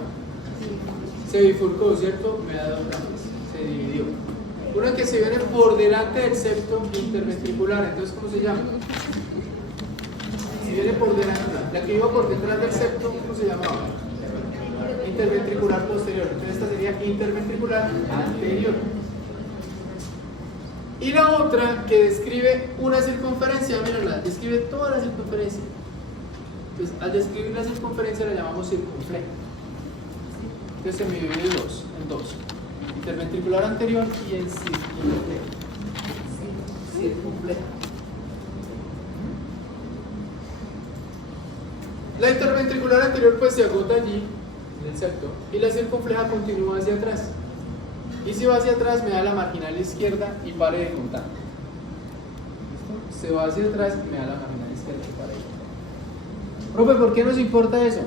Se bifurcó, ¿cierto? Me da dos ramas, se dividió. Una que se viene por delante del septo interventricular, entonces ¿cómo se llama? Si viene por delante, la que iba por detrás del septo, ¿cómo se llamaba? Interventricular posterior, entonces esta sería interventricular anterior. Y la otra que describe una circunferencia, mírenla, describe toda la circunferencia. Entonces, al describir la circunferencia la llamamos circunfleja. Entonces se me divide en dos. Interventricular anterior y en circunfleja. Circunfleja. La interventricular anterior pues se agota allí, en el septo, y la circunfleja continúa hacia atrás. Y si va hacia atrás me da la marginal izquierda y pare de contar. ¿Listo? Se va hacia atrás y me da la marginal izquierda y pare de contar. Profe, ¿por qué nos importa eso?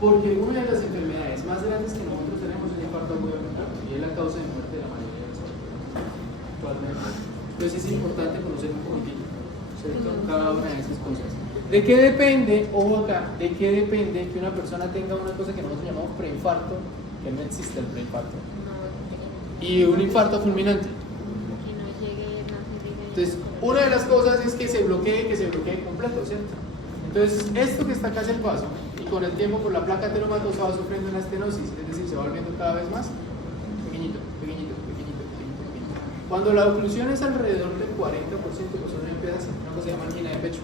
Porque una de las enfermedades más grandes que nosotros tenemos es el infarto agudo de miocardio y es la causa de muerte de la mayoría de las personas actualmente. Entonces es importante conocer un poquitito, ¿cierto? Cada una de esas cosas. ¿De qué depende, ojo acá, de qué depende que una persona tenga una cosa que nosotros llamamos preinfarto, que no existe el preinfarto, y un infarto fulminante? Entonces, una de las cosas es que se bloquee completo, ¿cierto? Entonces, esto que está acá es el vaso, y con el tiempo por la placa ateromatosa va sufriendo una estenosis, es decir, se va volviendo cada vez más pequeñito. Cuando la oclusión es alrededor del 40%, pues uno empieza a hacer una cosa que se llama angina de pecho.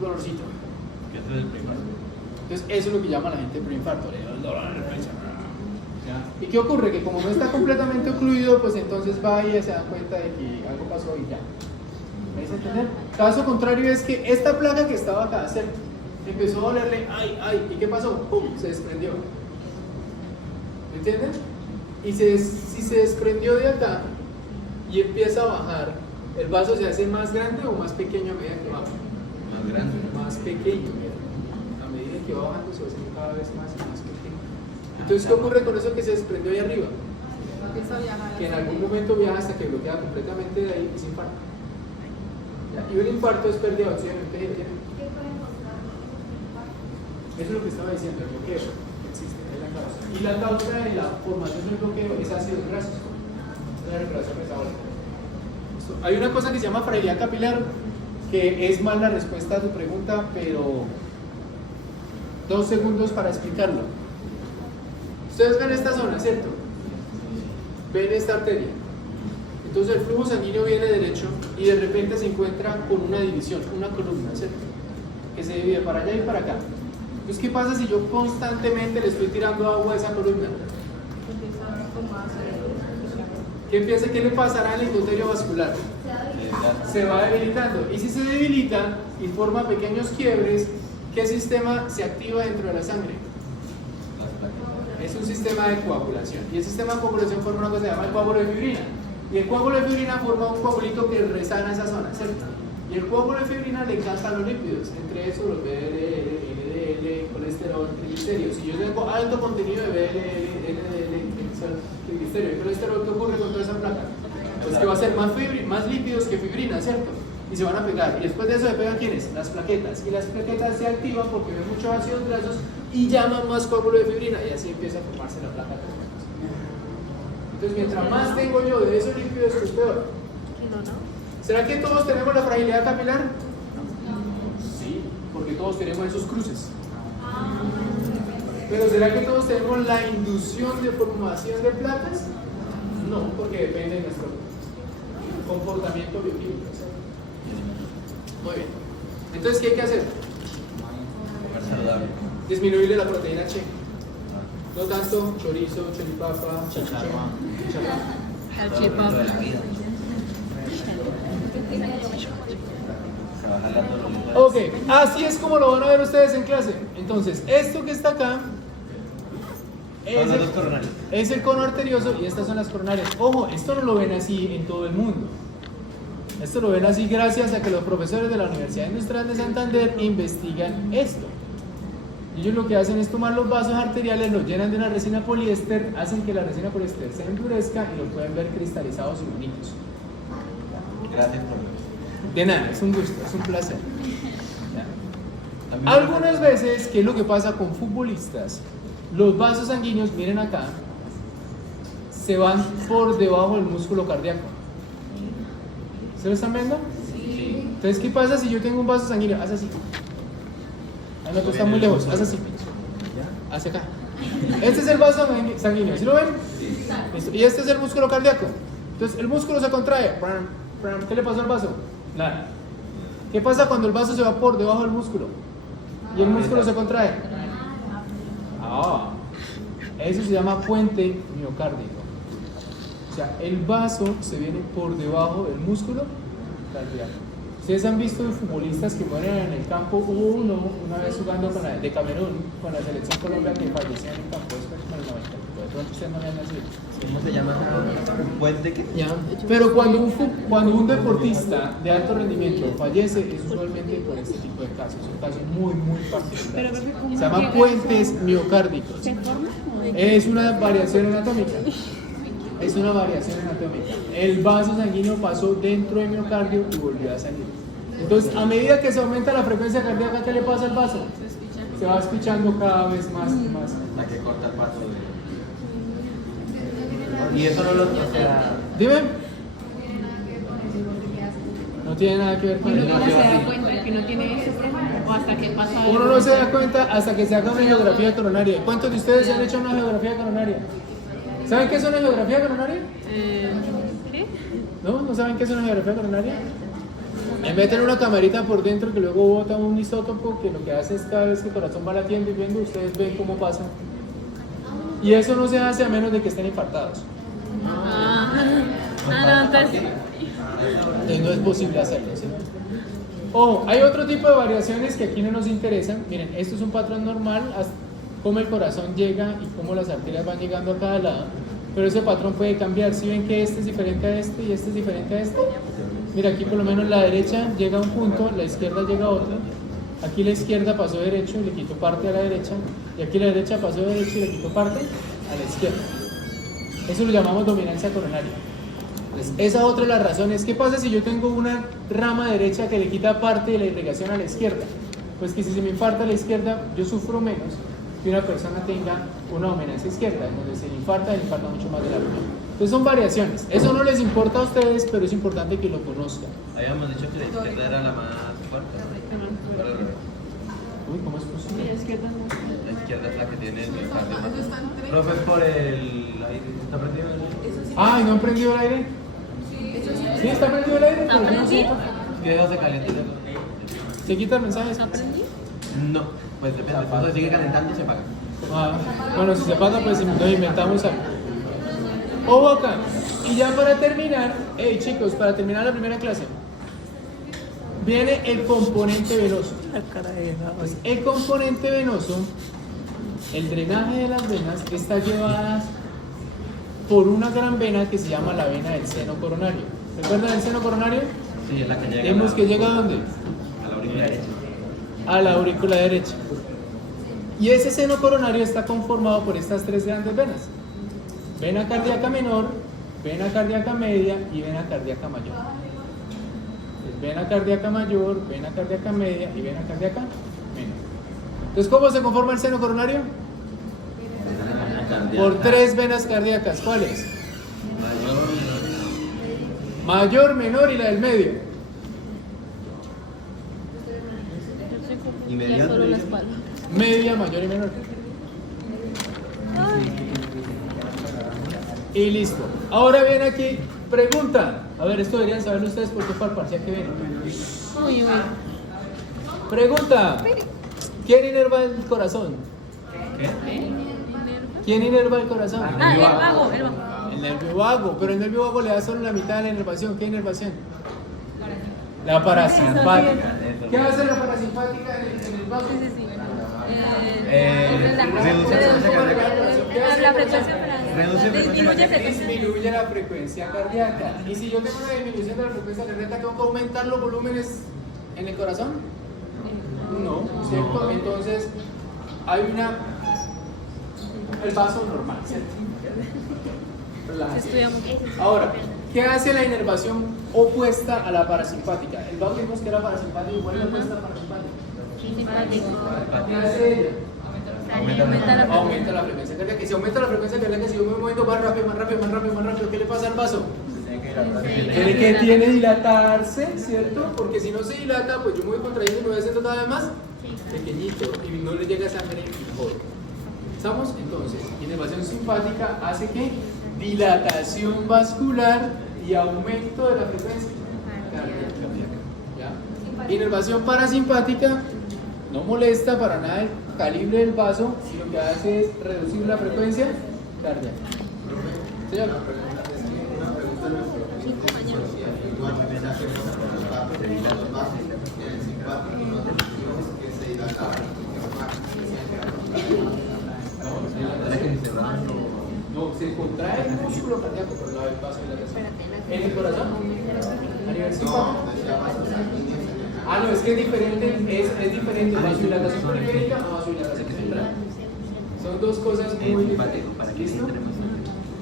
Dolorcito. ¿Qué es el preinfarto? Entonces, eso es lo que llama la gente preinfarto, el dolor en el pecho. ¿Y qué ocurre? Que como no está completamente ocluido, pues entonces va y se dan cuenta de que algo pasó y ya. ¿Me hice entender? Caso contrario es que esta placa que estaba acá, ¿cierto? Empezó a dolerle, ay, ¿y qué pasó? ¡Pum! Se desprendió. ¿Me entienden? Y si se desprendió de acá y empieza a bajar, ¿el vaso se hace más grande o más pequeño a medida que baja? Más grande. Más pequeño, a medida que va bajando se va haciendo cada vez más y más pequeño. Entonces, ¿qué ocurre con eso que se desprendió ahí arriba? Que en algún momento viaja hasta que bloquea completamente de ahí y se infarta. Y un infarto es pérdida de oxígeno en el tejido. Eso es lo que estaba diciendo, el bloqueo. existe, es la causa. Y la causa de la formación del bloqueo es ácido grasos, una regulación metabólica. Hay una cosa que se llama fragilidad capilar, que es más la respuesta a tu pregunta, pero 2 segundos para explicarlo. Ustedes ven esta zona, ¿cierto? Ven esta arteria. Entonces el flujo sanguíneo viene derecho y de repente se encuentra con una división, una columna, ¿cierto? Que se divide para allá y para acá. Entonces, ¿qué pasa si yo constantemente le estoy tirando agua a esa columna? ¿Qué le pasará al endotelio vascular? Se va debilitando. Y si se debilita y forma pequeños quiebres, ¿qué sistema se activa dentro de la sangre? Es un sistema de coagulación. Y el sistema de coagulación forma una cosa que se llama el coágulo de fibrina. Y el coágulo de fibrina forma un coagulito que resana esa zona, ¿cierto? Y el coágulo de fibrina le encanta los lípidos, entre esos los BDL, LDL, colesterol, triglicéridos. Si yo tengo alto contenido de BDL, LDL, triglicéridos y colesterol, ¿qué ocurre con toda esa placa? Pues que va a ser más lípidos que fibrina, ¿cierto? Y se van a pegar. Y después de eso se pegan ¿quiénes? Las plaquetas. Y las plaquetas se activan porque ven muchos ácidos grasos y llaman más coágulo de fibrina. Y así empieza a formarse la placa. Entonces, mientras más tengo yo de esos lípidos, pues peor. ¿Será que todos tenemos la fragilidad capilar? Sí, porque todos tenemos esos cruces. Pero ¿será que todos tenemos la inducción de formación de placas? No, porque depende de nuestro comportamiento bioquímico. Muy bien. Entonces, ¿qué hay que hacer? Comer saludable. Disminuirle la proteína Che. No tanto chorizo, choripapa, Chicharrón. Salchipapa. Todo de la vida. Trabajar la torolita. Ok, así es como lo van a ver ustedes en clase. Entonces, esto que está acá Son los dos coronarios. es el cono arterioso y estas son las coronarias. Ojo, esto no lo ven así en todo el mundo. Esto lo ven así gracias a que los profesores de la Universidad Industrial de Santander investigan esto. Ellos lo que hacen es tomar los vasos arteriales, los llenan de una resina poliéster, hacen que la resina poliéster se endurezca y los pueden ver cristalizados y bonitos. Gracias por De nada, es un gusto, es un placer. ¿Ya? También- Algunas veces, ¿qué es lo que pasa con futbolistas? Los vasos sanguíneos, miren acá, se van por debajo del músculo cardíaco. ¿Se lo están viendo? Sí. Entonces, ¿qué pasa si yo tengo un vaso sanguíneo? Haz así. Ah, no, tú estás muy lejos, haz así. Hacia acá. Este es el vaso sanguíneo, ¿sí lo ven? Listo. Y este es el músculo cardíaco. Entonces, el músculo se contrae. ¿Qué le pasó al vaso? Nada. ¿Qué pasa cuando el vaso se va por debajo del músculo? Y el músculo se contrae. Eso se llama puente miocárdico. O sea, el vaso se viene por debajo del músculo cardíaco. Ustedes han visto futbolistas que mueren en el campo. Hubo uno una vez jugando de Camerún con la selección Colombia que falleció en el campo después con el 90. De pronto ustedes no habían nacido. ¿Cómo se llama? ¿Un puente qué? Ya. Pero cuando un deportista de alto rendimiento fallece, es usualmente por este tipo de casos. Son casos muy, muy particulares. Se llaman puentes miocárdicos. Es una variación anatómica. Es una variación anatómica. El vaso sanguíneo pasó dentro del miocardio y volvió a salir. Entonces, a medida que se aumenta la frecuencia cardíaca, ¿qué le pasa al vaso? Se va escuchando cada vez más y más. La que corta el paso de... Y eso no lo... O sea... Dime. No tiene nada que ver con el ¿Cómo se da cuenta que no tiene eso? ¿O hasta que pasa algo? Uno no se da cuenta hasta que se haga una geografía coronaria. ¿Cuántos de ustedes han hecho una geografía coronaria? ¿Saben qué es una geografía coronaria? ¿Qué? ¿No? ¿No saben qué es una geografía coronaria? Le meten una camarita por dentro que luego bota un isótopo que lo que hace es cada vez que el corazón va latiendo y viendo, ustedes ven cómo pasa. Y eso no se hace a menos de que estén infartados. No, entonces... Entonces no es posible hacerlo, ¿sí? Ojo, hay otro tipo de variaciones que aquí no nos interesan. Miren, esto es un patrón normal, cómo el corazón llega y cómo las arterias van llegando a cada lado. Pero ese patrón puede cambiar. Si ven que este es diferente a este y este es diferente a este. Mira, aquí por lo menos la derecha llega a un punto, la izquierda llega a otro. Aquí la izquierda pasó derecho y le quitó parte a la derecha. Y aquí la derecha pasó derecho y le quitó parte a la izquierda. Eso lo llamamos dominancia coronaria. Entonces, esa otra de las razones. ¿Qué pasa si yo tengo una rama derecha que le quita parte de la irrigación a la izquierda? Pues que si se me infarta a la izquierda, yo sufro menos que una persona tenga una dominancia izquierda, en donde se le infarta mucho más de la riñón. Entonces son variaciones. Eso no les importa a ustedes, pero es importante que lo conozcan. Habíamos dicho que la izquierda era la más fuerte. Uy, ¿cómo es Y posible? la izquierda no. La izquierda es la que tiene el miocardio más. Profe, por el aire. ¿Está prendido el aire? Ah, ¿y no han prendido el aire? Sí, está prendido el aire, pero yo no sé. Es que eso se calienta. ¿Se quita el mensaje? ¿No aprendí? No, pues depende. Entonces sigue calentando y se apaga. Ah, bueno, si se apaga, pues nos inventamos algo. O boca. Y ya para terminar, hey chicos, para terminar la primera clase, viene el componente venoso. Pues, el componente venoso, el drenaje de las venas, está llevada por una gran vena que se llama la vena del seno coronario. ¿Recuerdan el seno coronario? Sí, es la que llega. Vemos que llega ¿a dónde? a la aurícula derecha. A la aurícula derecha. Y ese seno coronario está conformado por estas tres grandes venas: vena cardíaca menor, vena cardíaca media y vena cardíaca mayor. Vena cardíaca mayor, vena cardíaca media y vena cardíaca menor. Entonces, ¿cómo se conforma el seno coronario? Por tres venas cardíacas. ¿Cuáles? Mayor, menor y la del medio. Ya solo la espalda. Media, mayor y menor. Y listo. Ahora viene aquí, pregunta. A ver, esto deberían saberlo ustedes porque fue al parcial que viene. Uy, uy. Pregunta. ¿Quién inerva el corazón? ¿Quién inerva el corazón? Ah, el vago, el vago. El nervio vago, pero el nervio vago le da solo la mitad de la inervación. ¿Qué inervación? La parasimpática. ¿Qué va a hacer la parasimpática en el vago? La frecuencia Disminuye la frecuencia cardíaca. Y si yo tengo una disminución de la frecuencia cardíaca, ¿tengo que aumentar los volúmenes en el corazón? No, ¿cierto? Entonces, hay el vaso normal, ¿cierto? Relájate. Ahora, ¿qué hace la inervación opuesta a la parasimpática? El vago dijimos que era parasimpático, igual la opuesta a la parasimpática. ¿Qué hace ella? Aumenta la frecuencia cardíaca. Y si aumenta la frecuencia cardíaca, si yo me voy moviendo más rápido, ¿qué le pasa al vaso? Tiene que dilatarse, ¿cierto? Porque si no se dilata, pues yo me voy contrayendo y me voy haciendo cada vez más pequeñito y no le llega sangre y joder. ¿Estamos? Entonces, inervación simpática hace que dilatación vascular y aumento de la frecuencia cardíaca. ¿Ya? Inervación parasimpática no molesta para nada el calibre del vaso, y lo que hace es reducir la frecuencia cardíaca. Señor. No, se contrae el músculo cardíaco por el lado del vasodilatación. ¿En el corazón? ¿A nivel simpático? Ah, no, es que es diferente, es diferente vasodilatación periférica a vasodilatación central. Son dos cosas muy diferentes. ¿Listo?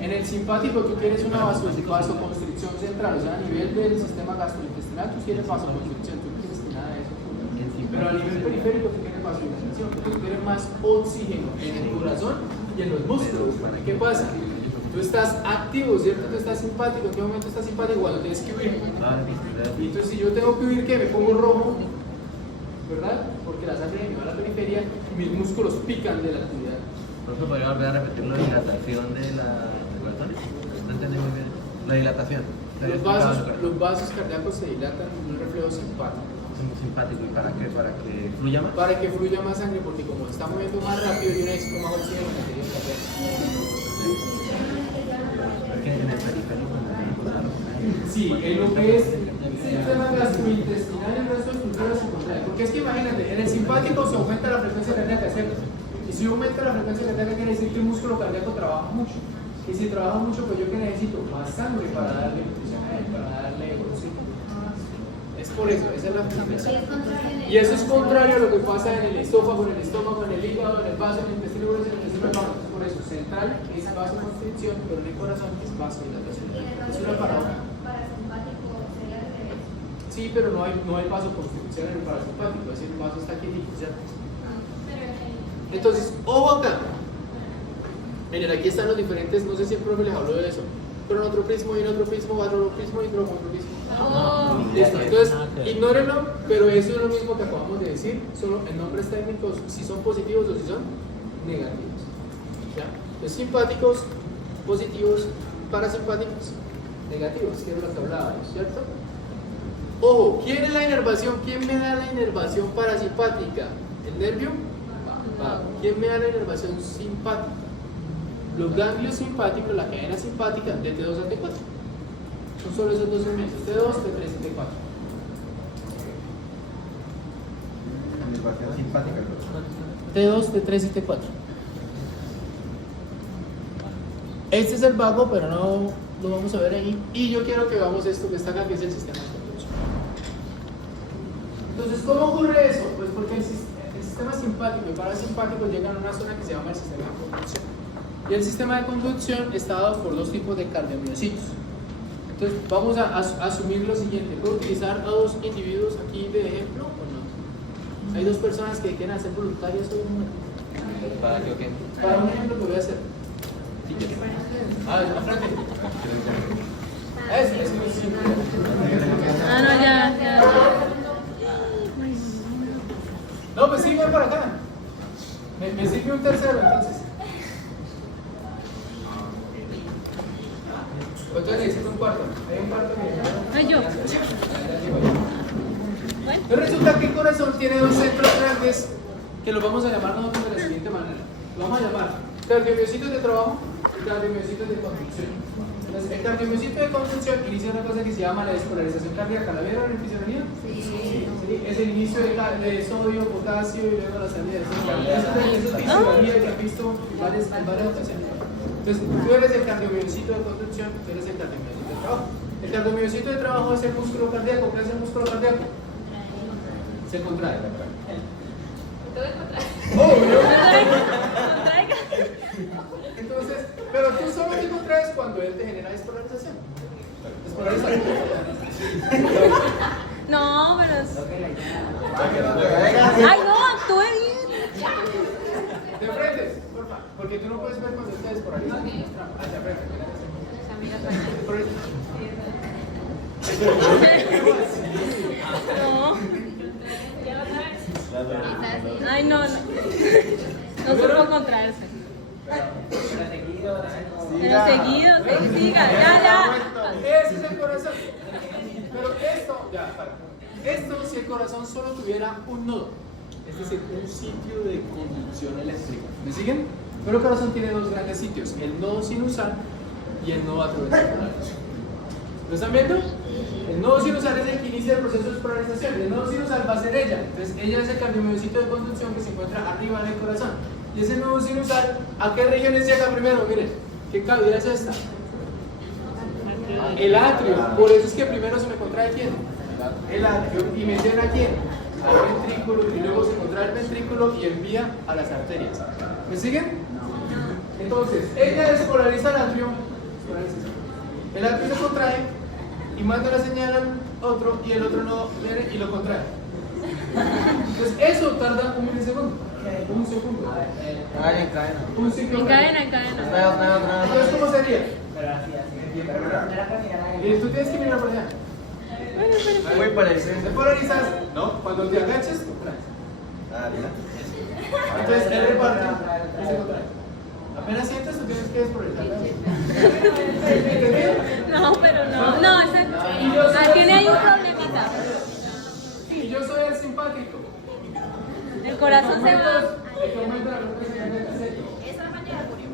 En el simpático tú quieres una vasoconstricción central, o sea, a nivel del sistema gastrointestinal tú quieres vasoconstricción, tú no quieres nada de eso. Pero a nivel periférico tú quieres vasodilatación, porque tú quieres más oxígeno en el corazón y en los músculos. ¿Qué pasa? Tú estás activo, ¿cierto? Tú estás simpático. ¿En qué momento estás simpático? Cuando tienes que huir. Entonces, si yo tengo que huir, ¿qué? Me pongo rojo, ¿verdad? Porque la sangre me va a la periferia y mis músculos pican de la actividad. Profe, ¿podría volver a repetir la dilatación de la corazón? No entendí muy bien. La dilatación. Los vasos cardíacos se dilatan en un reflejo simpático. Simpático. ¿Y para qué? ¿Para que fluya más? Para que fluya más sangre, porque como está moviendo más rápido y una vez como más oxígeno, me quería escapar. Porque en el periférico Sí, en lo que es sistema gastrointestinal y el resto de estructuras secundarias. Porque es que imagínate, en el simpático se aumenta la frecuencia cardíaca, ¿cierto? Y si aumenta la frecuencia cardíaca, quiere decir que el músculo cardíaco trabaja mucho. Y si trabaja mucho, pues yo que necesito más sangre para darle nutrición a él, para darle oxígeno. Es por eso, esa es la frecuencia. Y eso es contrario a lo que pasa en el estómago, en el hígado, en el vaso, en el intestino grueso, en el intestino delgado. Por eso, central es vasoconstricción, pero en el corazón es vasodilatación. Es una paradoja. Sí, pero no hay vasoconstricción en el parasimpático, es decir, el vaso está quietito, ¿cierto? Entonces, ojo acá. Miren, aquí están los diferentes, no sé si el profe les habló de eso. Cronotropismo, inotropismo, vasotropismo y cromotropismo. Listo, entonces, ignórenlo, pero eso es lo mismo que acabamos de decir, solo en nombres técnicos, si son positivos o si son negativos. ¿Ya? Entonces, simpáticos, positivos, parasimpáticos, negativos, que era lo que hablábamos, ¿cierto? Ojo, ¿quién es la inervación? ¿Quién me da la inervación parasimpática? ¿El nervio? Vago. ¿Quién me da la inervación simpática? Los ganglios simpáticos, la cadena simpática de T2 a T4. Son solo esos dos segmentos, T2, T3 y T4. Inervación simpática. T2, T3 y T4. Este es el vago, pero no lo vamos a ver ahí. Y yo quiero que veamos esto que está acá, que es el sistema de conducción. Entonces, ¿cómo ocurre eso? Pues porque el sistema simpático y parasimpático llegan a una zona que se llama el sistema de conducción. Y el sistema de conducción está dado por dos tipos de cardiomiocitos. Entonces, vamos a asumir lo siguiente. ¿Puedo utilizar a dos individuos aquí de ejemplo o no? Hay dos personas que quieren hacer voluntarias hoy en un ¿Para qué o qué? Para un ejemplo que voy a hacer. Al frente. Es muy simple. Ah, no, ya. No, pues sí, ven para acá. Me sirve un tercero entonces. Entonces necesito un cuarto. Hay un cuarto que... Ay, yo. Entonces resulta que el corazón tiene dos centros grandes que los vamos a llamar nosotros de la siguiente manera. Lo vamos a llamar cardiomiocitos de trabajo y cardiomiocitos de conducción. Entonces, el cardiomiocito de conducción inicia una cosa que se llama la despolarización cardíaca. ¿La vieron en fisionomía? Sí. Es el inicio de sodio, potasio y luego la salida de sodio. Eso es fisionomía que han visto en varias ocasiones. Entonces, tú eres el cardiomiocito de conducción, tú eres el cardiomiocito de trabajo. El cardiomiocito de trabajo es el músculo cardíaco. ¿Qué hace el músculo cardíaco? Se contrae. Entonces, pero tú solo te contraes cuando él te genera despolarización. No, pero es... Ay, no, actúe bien. De frente, porfa, porque tú no puedes ver cuando él te despolariza. Hacia frente. Por el- No. Ay, no. No supo contraerse. Pero seguido, siga, ya. Ese es el corazón. Pero esto, ya, para. Esto si el corazón solo tuviera un nodo, es decir, un sitio de conducción eléctrica. ¿Me siguen? Pero el corazón tiene dos grandes sitios, el nodo sinusal y el nodo atraumental. ¿Lo están viendo? El nodo sinusal es el que inicia el proceso de despolarización. El nodo sinusal va a ser ella. Entonces, ella es el cardiomiocito de conducción que se encuentra arriba del corazón. Y ese nodo sinusal, ¿a qué regiones llega primero? Miren, ¿qué cavidad es esta? El atrio. Por eso es que primero se me contrae quién? El atrio. ¿Y me llena quién? Al ventrículo. Y luego se contrae el ventrículo y envía a las arterias. ¿Me siguen? Entonces, ella despolariza el atrio. El atrio se contrae y manda la señal al otro y el otro no viene y lo contrae. Entonces eso tarda un milisegundo. Un segundo. Un ciclo. En cadena. Entonces, ¿cómo sería? Y tú tienes que mirar por allá. Muy parecido. Te polarizas, ¿no? Cuando te agaches, contraes. Entonces él reparte y se contrae. Apenas sientes, tú tienes que despolarizar. ¿Entendido? No, pero no. No, ese... tiene ahí un problemita. Sí, yo soy el simpático. El corazón se va. El que aumenta la frecuencia cardíaca es él. Esa mañana murió.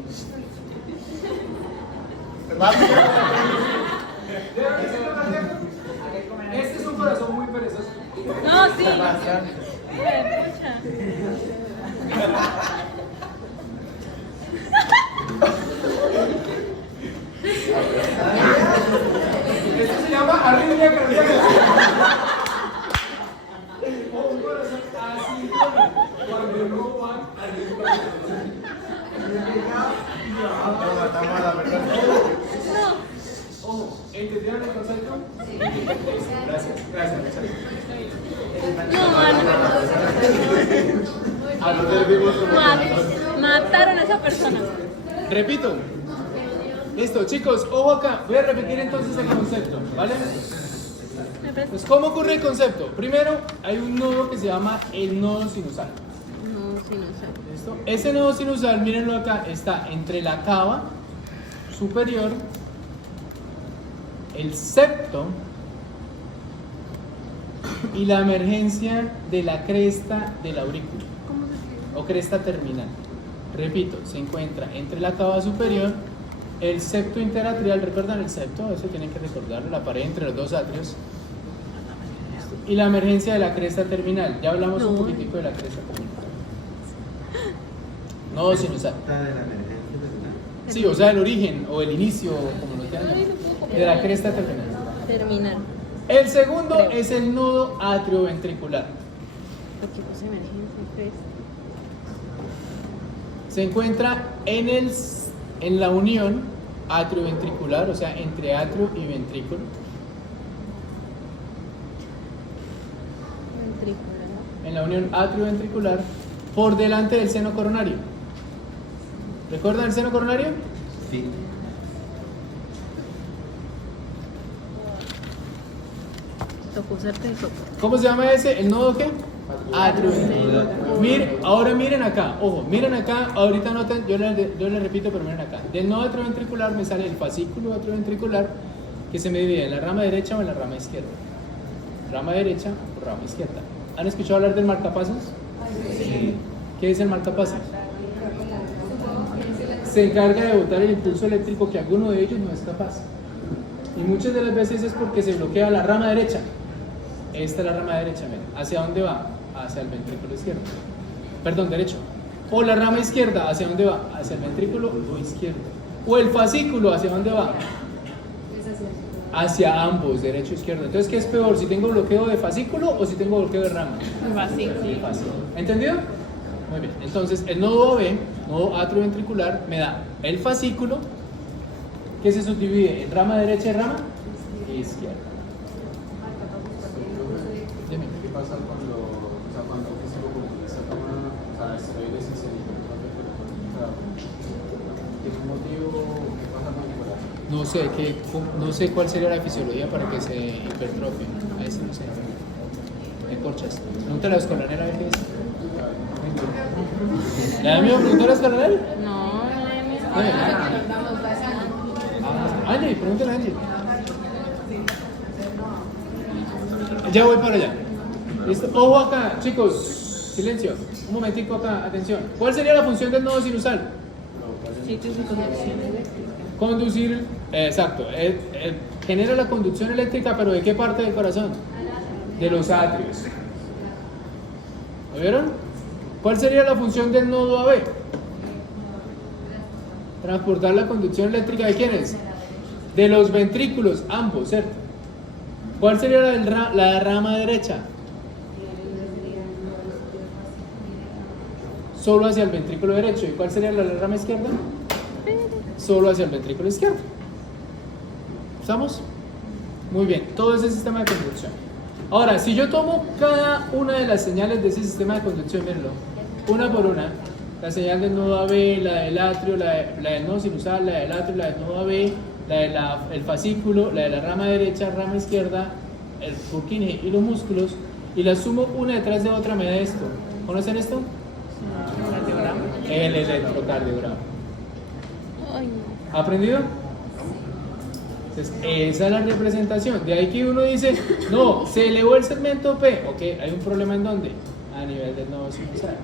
Este es un corazón muy perezoso. No, sí. Pucha. Esto se llama arritmia cardíaca. O un corazón asincrónico, cuando no van al ritmo del corazón. Ojo, ¿entendieron el concepto? Sí. Gracias, muchas gracias. No, Mataron a esa persona. Repito. Listo, chicos, ojo acá. Voy a repetir entonces el concepto, ¿vale? Pues, ¿cómo ocurre el concepto? Primero, hay un nodo que se llama el nodo sinusal. No, sí, no sé. ¿Listo? Ese nodo sinusal, mírenlo acá, está entre la cava superior, el septo y la emergencia de la cresta del aurículo o cresta terminal. Repito, se encuentra entre la cava superior, el septo interatrial, ¿recuerdan el septo? Eso tienen que recordarlo, la pared entre los dos atrios, y la emergencia de la cresta terminal. Ya hablamos un poquitico de la cresta terminal. No sinusal. Sí, o sea, el origen o el inicio, como lo quieran llamar, de la cresta terminal. Terminar. El segundo es el nodo atrioventricular. Aquí puse emergencia, ¿crees? Se encuentra en la unión atrioventricular, o sea, entre atrio y ventrículo. Ventrículo. En la unión atrioventricular, por delante del seno coronario. ¿Recuerdan el seno coronario? Sí. Tocó usarte eso. ¿Cómo se llama ese? ¿El nodo qué? Atrioventricular. Ahora miren acá, ojo, miren acá, ahorita noten, yo les repito, pero miren acá. Del nodo atrioventricular me sale el fascículo atrioventricular, que se me divide en la rama derecha o en la rama izquierda. Rama derecha o rama izquierda. ¿Han escuchado hablar del marcapasos? Sí. ¿Qué es el marcapasos? Se encarga de botar el impulso eléctrico que alguno de ellos no es capaz. Y muchas de las veces es porque se bloquea la rama derecha. Esta es la rama derecha, miren. ¿Hacia dónde va? Hacia el ventrículo izquierdo. Perdón, derecho. O la rama izquierda, ¿hacia dónde va? Hacia el ventrículo izquierdo. O el fascículo, ¿hacia dónde va? Hacia ambos, derecho e izquierdo. Entonces, ¿qué es peor? ¿Si tengo bloqueo de fascículo o si tengo bloqueo de rama? Vacío. Fácil. ¿Entendido? Muy bien. Entonces, el nodo AB, nodo atrioventricular, me da el fascículo, que se subdivide en rama derecha y rama izquierda. Dime. ¿Qué pasa cuando un físico comunista toma esteroides y se hipertrofia por ¿tiene un motivo? ¿Qué pasa con el corazón? No sé cuál sería la fisiología para que se hipertrofie. Ahí sí no sé. Me corchas. Pregúntale a la escolanera a ver qué dice. ¿Le da miedo preguntar a la escolanera? No, Angie, pregúntale a Angie. Ya voy para allá. ¿Listo? Ojo acá, chicos. Silencio. Un momentico acá, atención. ¿Cuál sería la función del nodo sinusal? sitios de conducción eléctrica. Conducir, exacto. Genera la conducción eléctrica, pero ¿de qué parte del corazón? De los atrios. ¿Lo vieron? ¿Cuál sería la función del nodo AB? Transportar la conducción eléctrica ¿de quiénes? De los ventrículos, ambos, ¿cierto? ¿Cuál sería la rama derecha? Solo hacia el ventrículo derecho. ¿Y cuál sería la rama izquierda? Solo hacia el ventrículo izquierdo. ¿Estamos? Muy bien, todo ese sistema de conducción. Ahora, si yo tomo cada una de las señales de ese sistema de conducción, mírenlo, una por una, la señal del nodo AB, la del atrio, la del nodo sinusal, la del atrio, la del nodo AB, la del fascículo, la de la rama derecha, rama izquierda, el Purkinje y los músculos, y las sumo una detrás de otra, me da esto. ¿Conocen esto? El electrocardiograma. ¿Aprendido? Entonces, esa es la representación. De ahí que uno dice, no, se elevó el segmento P. Ok, hay un problema en dónde? A nivel del nodo sinusal.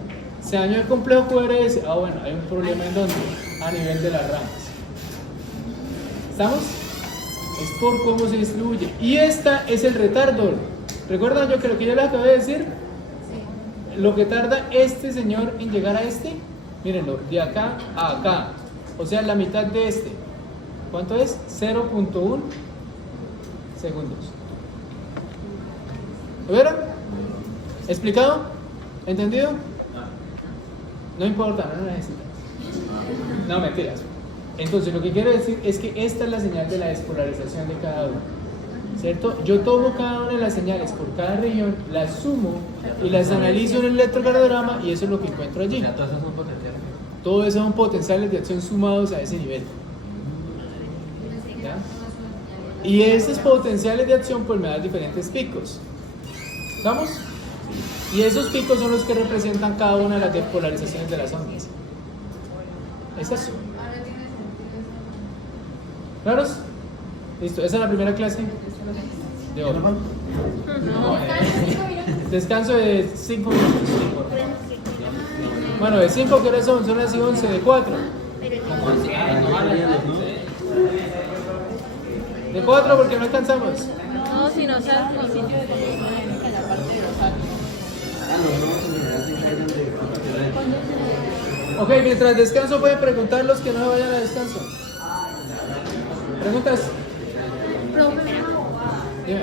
Se dañó el complejo QRS. Ah, bueno, hay un problema en dónde? A nivel de las ramas. ¿Estamos? Es por cómo se distribuye. Y esta es el retardo. ¿Recuerdan yo que lo que yo les acabé de decir? Lo que tarda este señor en llegar a este, mírenlo, de acá a acá. O sea, la mitad de este. ¿Cuánto es? 0.1 segundos. ¿Lo vieron? ¿Explicado? ¿Entendido? No importa, no necesita. No, mentiras. Entonces, lo que quiero decir es que esta es la señal de la despolarización de cada uno. ¿cierto? Yo tomo cada una de las señales por cada región, las sumo y las analizo en el electrocardiograma y eso es lo que encuentro O allí. sea, todas esas son potenciales. Todo eso son potenciales de acción sumados a ese nivel. ¿Ya? Y esos potenciales de acción pues me dan diferentes picos. ¿Estamos? Y esos picos son los que representan cada una de las depolarizaciones de las ondas. Es eso. ¿Claros? Listo, esa es la primera clase de hoy. Descanso de 5 minutos. Bueno, de 5 que horas son las 11, de 4. De 4 porque no alcanzamos. No, si no sabes con sitio de Ok, mientras descanso pueden preguntar los que no se vayan a descanso. ¿Preguntas? Dime.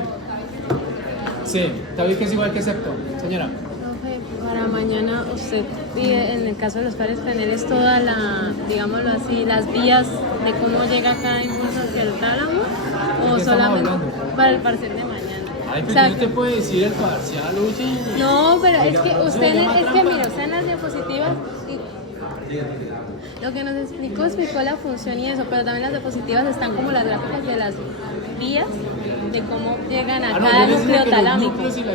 Sí, David que es igual que acepto. Señora. Profe, para mañana usted pide, en el caso de los pares freneres, toda la, digámoslo así, las vías de cómo llega cada impulso hacia el tálamo, ¿De o qué estamos solamente hablando? para el parcial de mañana. Ay, O pero sea, no te puede decir el parcial, oye. no, pero es que usted, mira, usted en las diapositivas, lo que nos explicó la función y eso, pero también las diapositivas están como las gráficas de las vías, de cómo llegan a Ah, no, cada yo les dije núcleo que los talámico. núcleos y las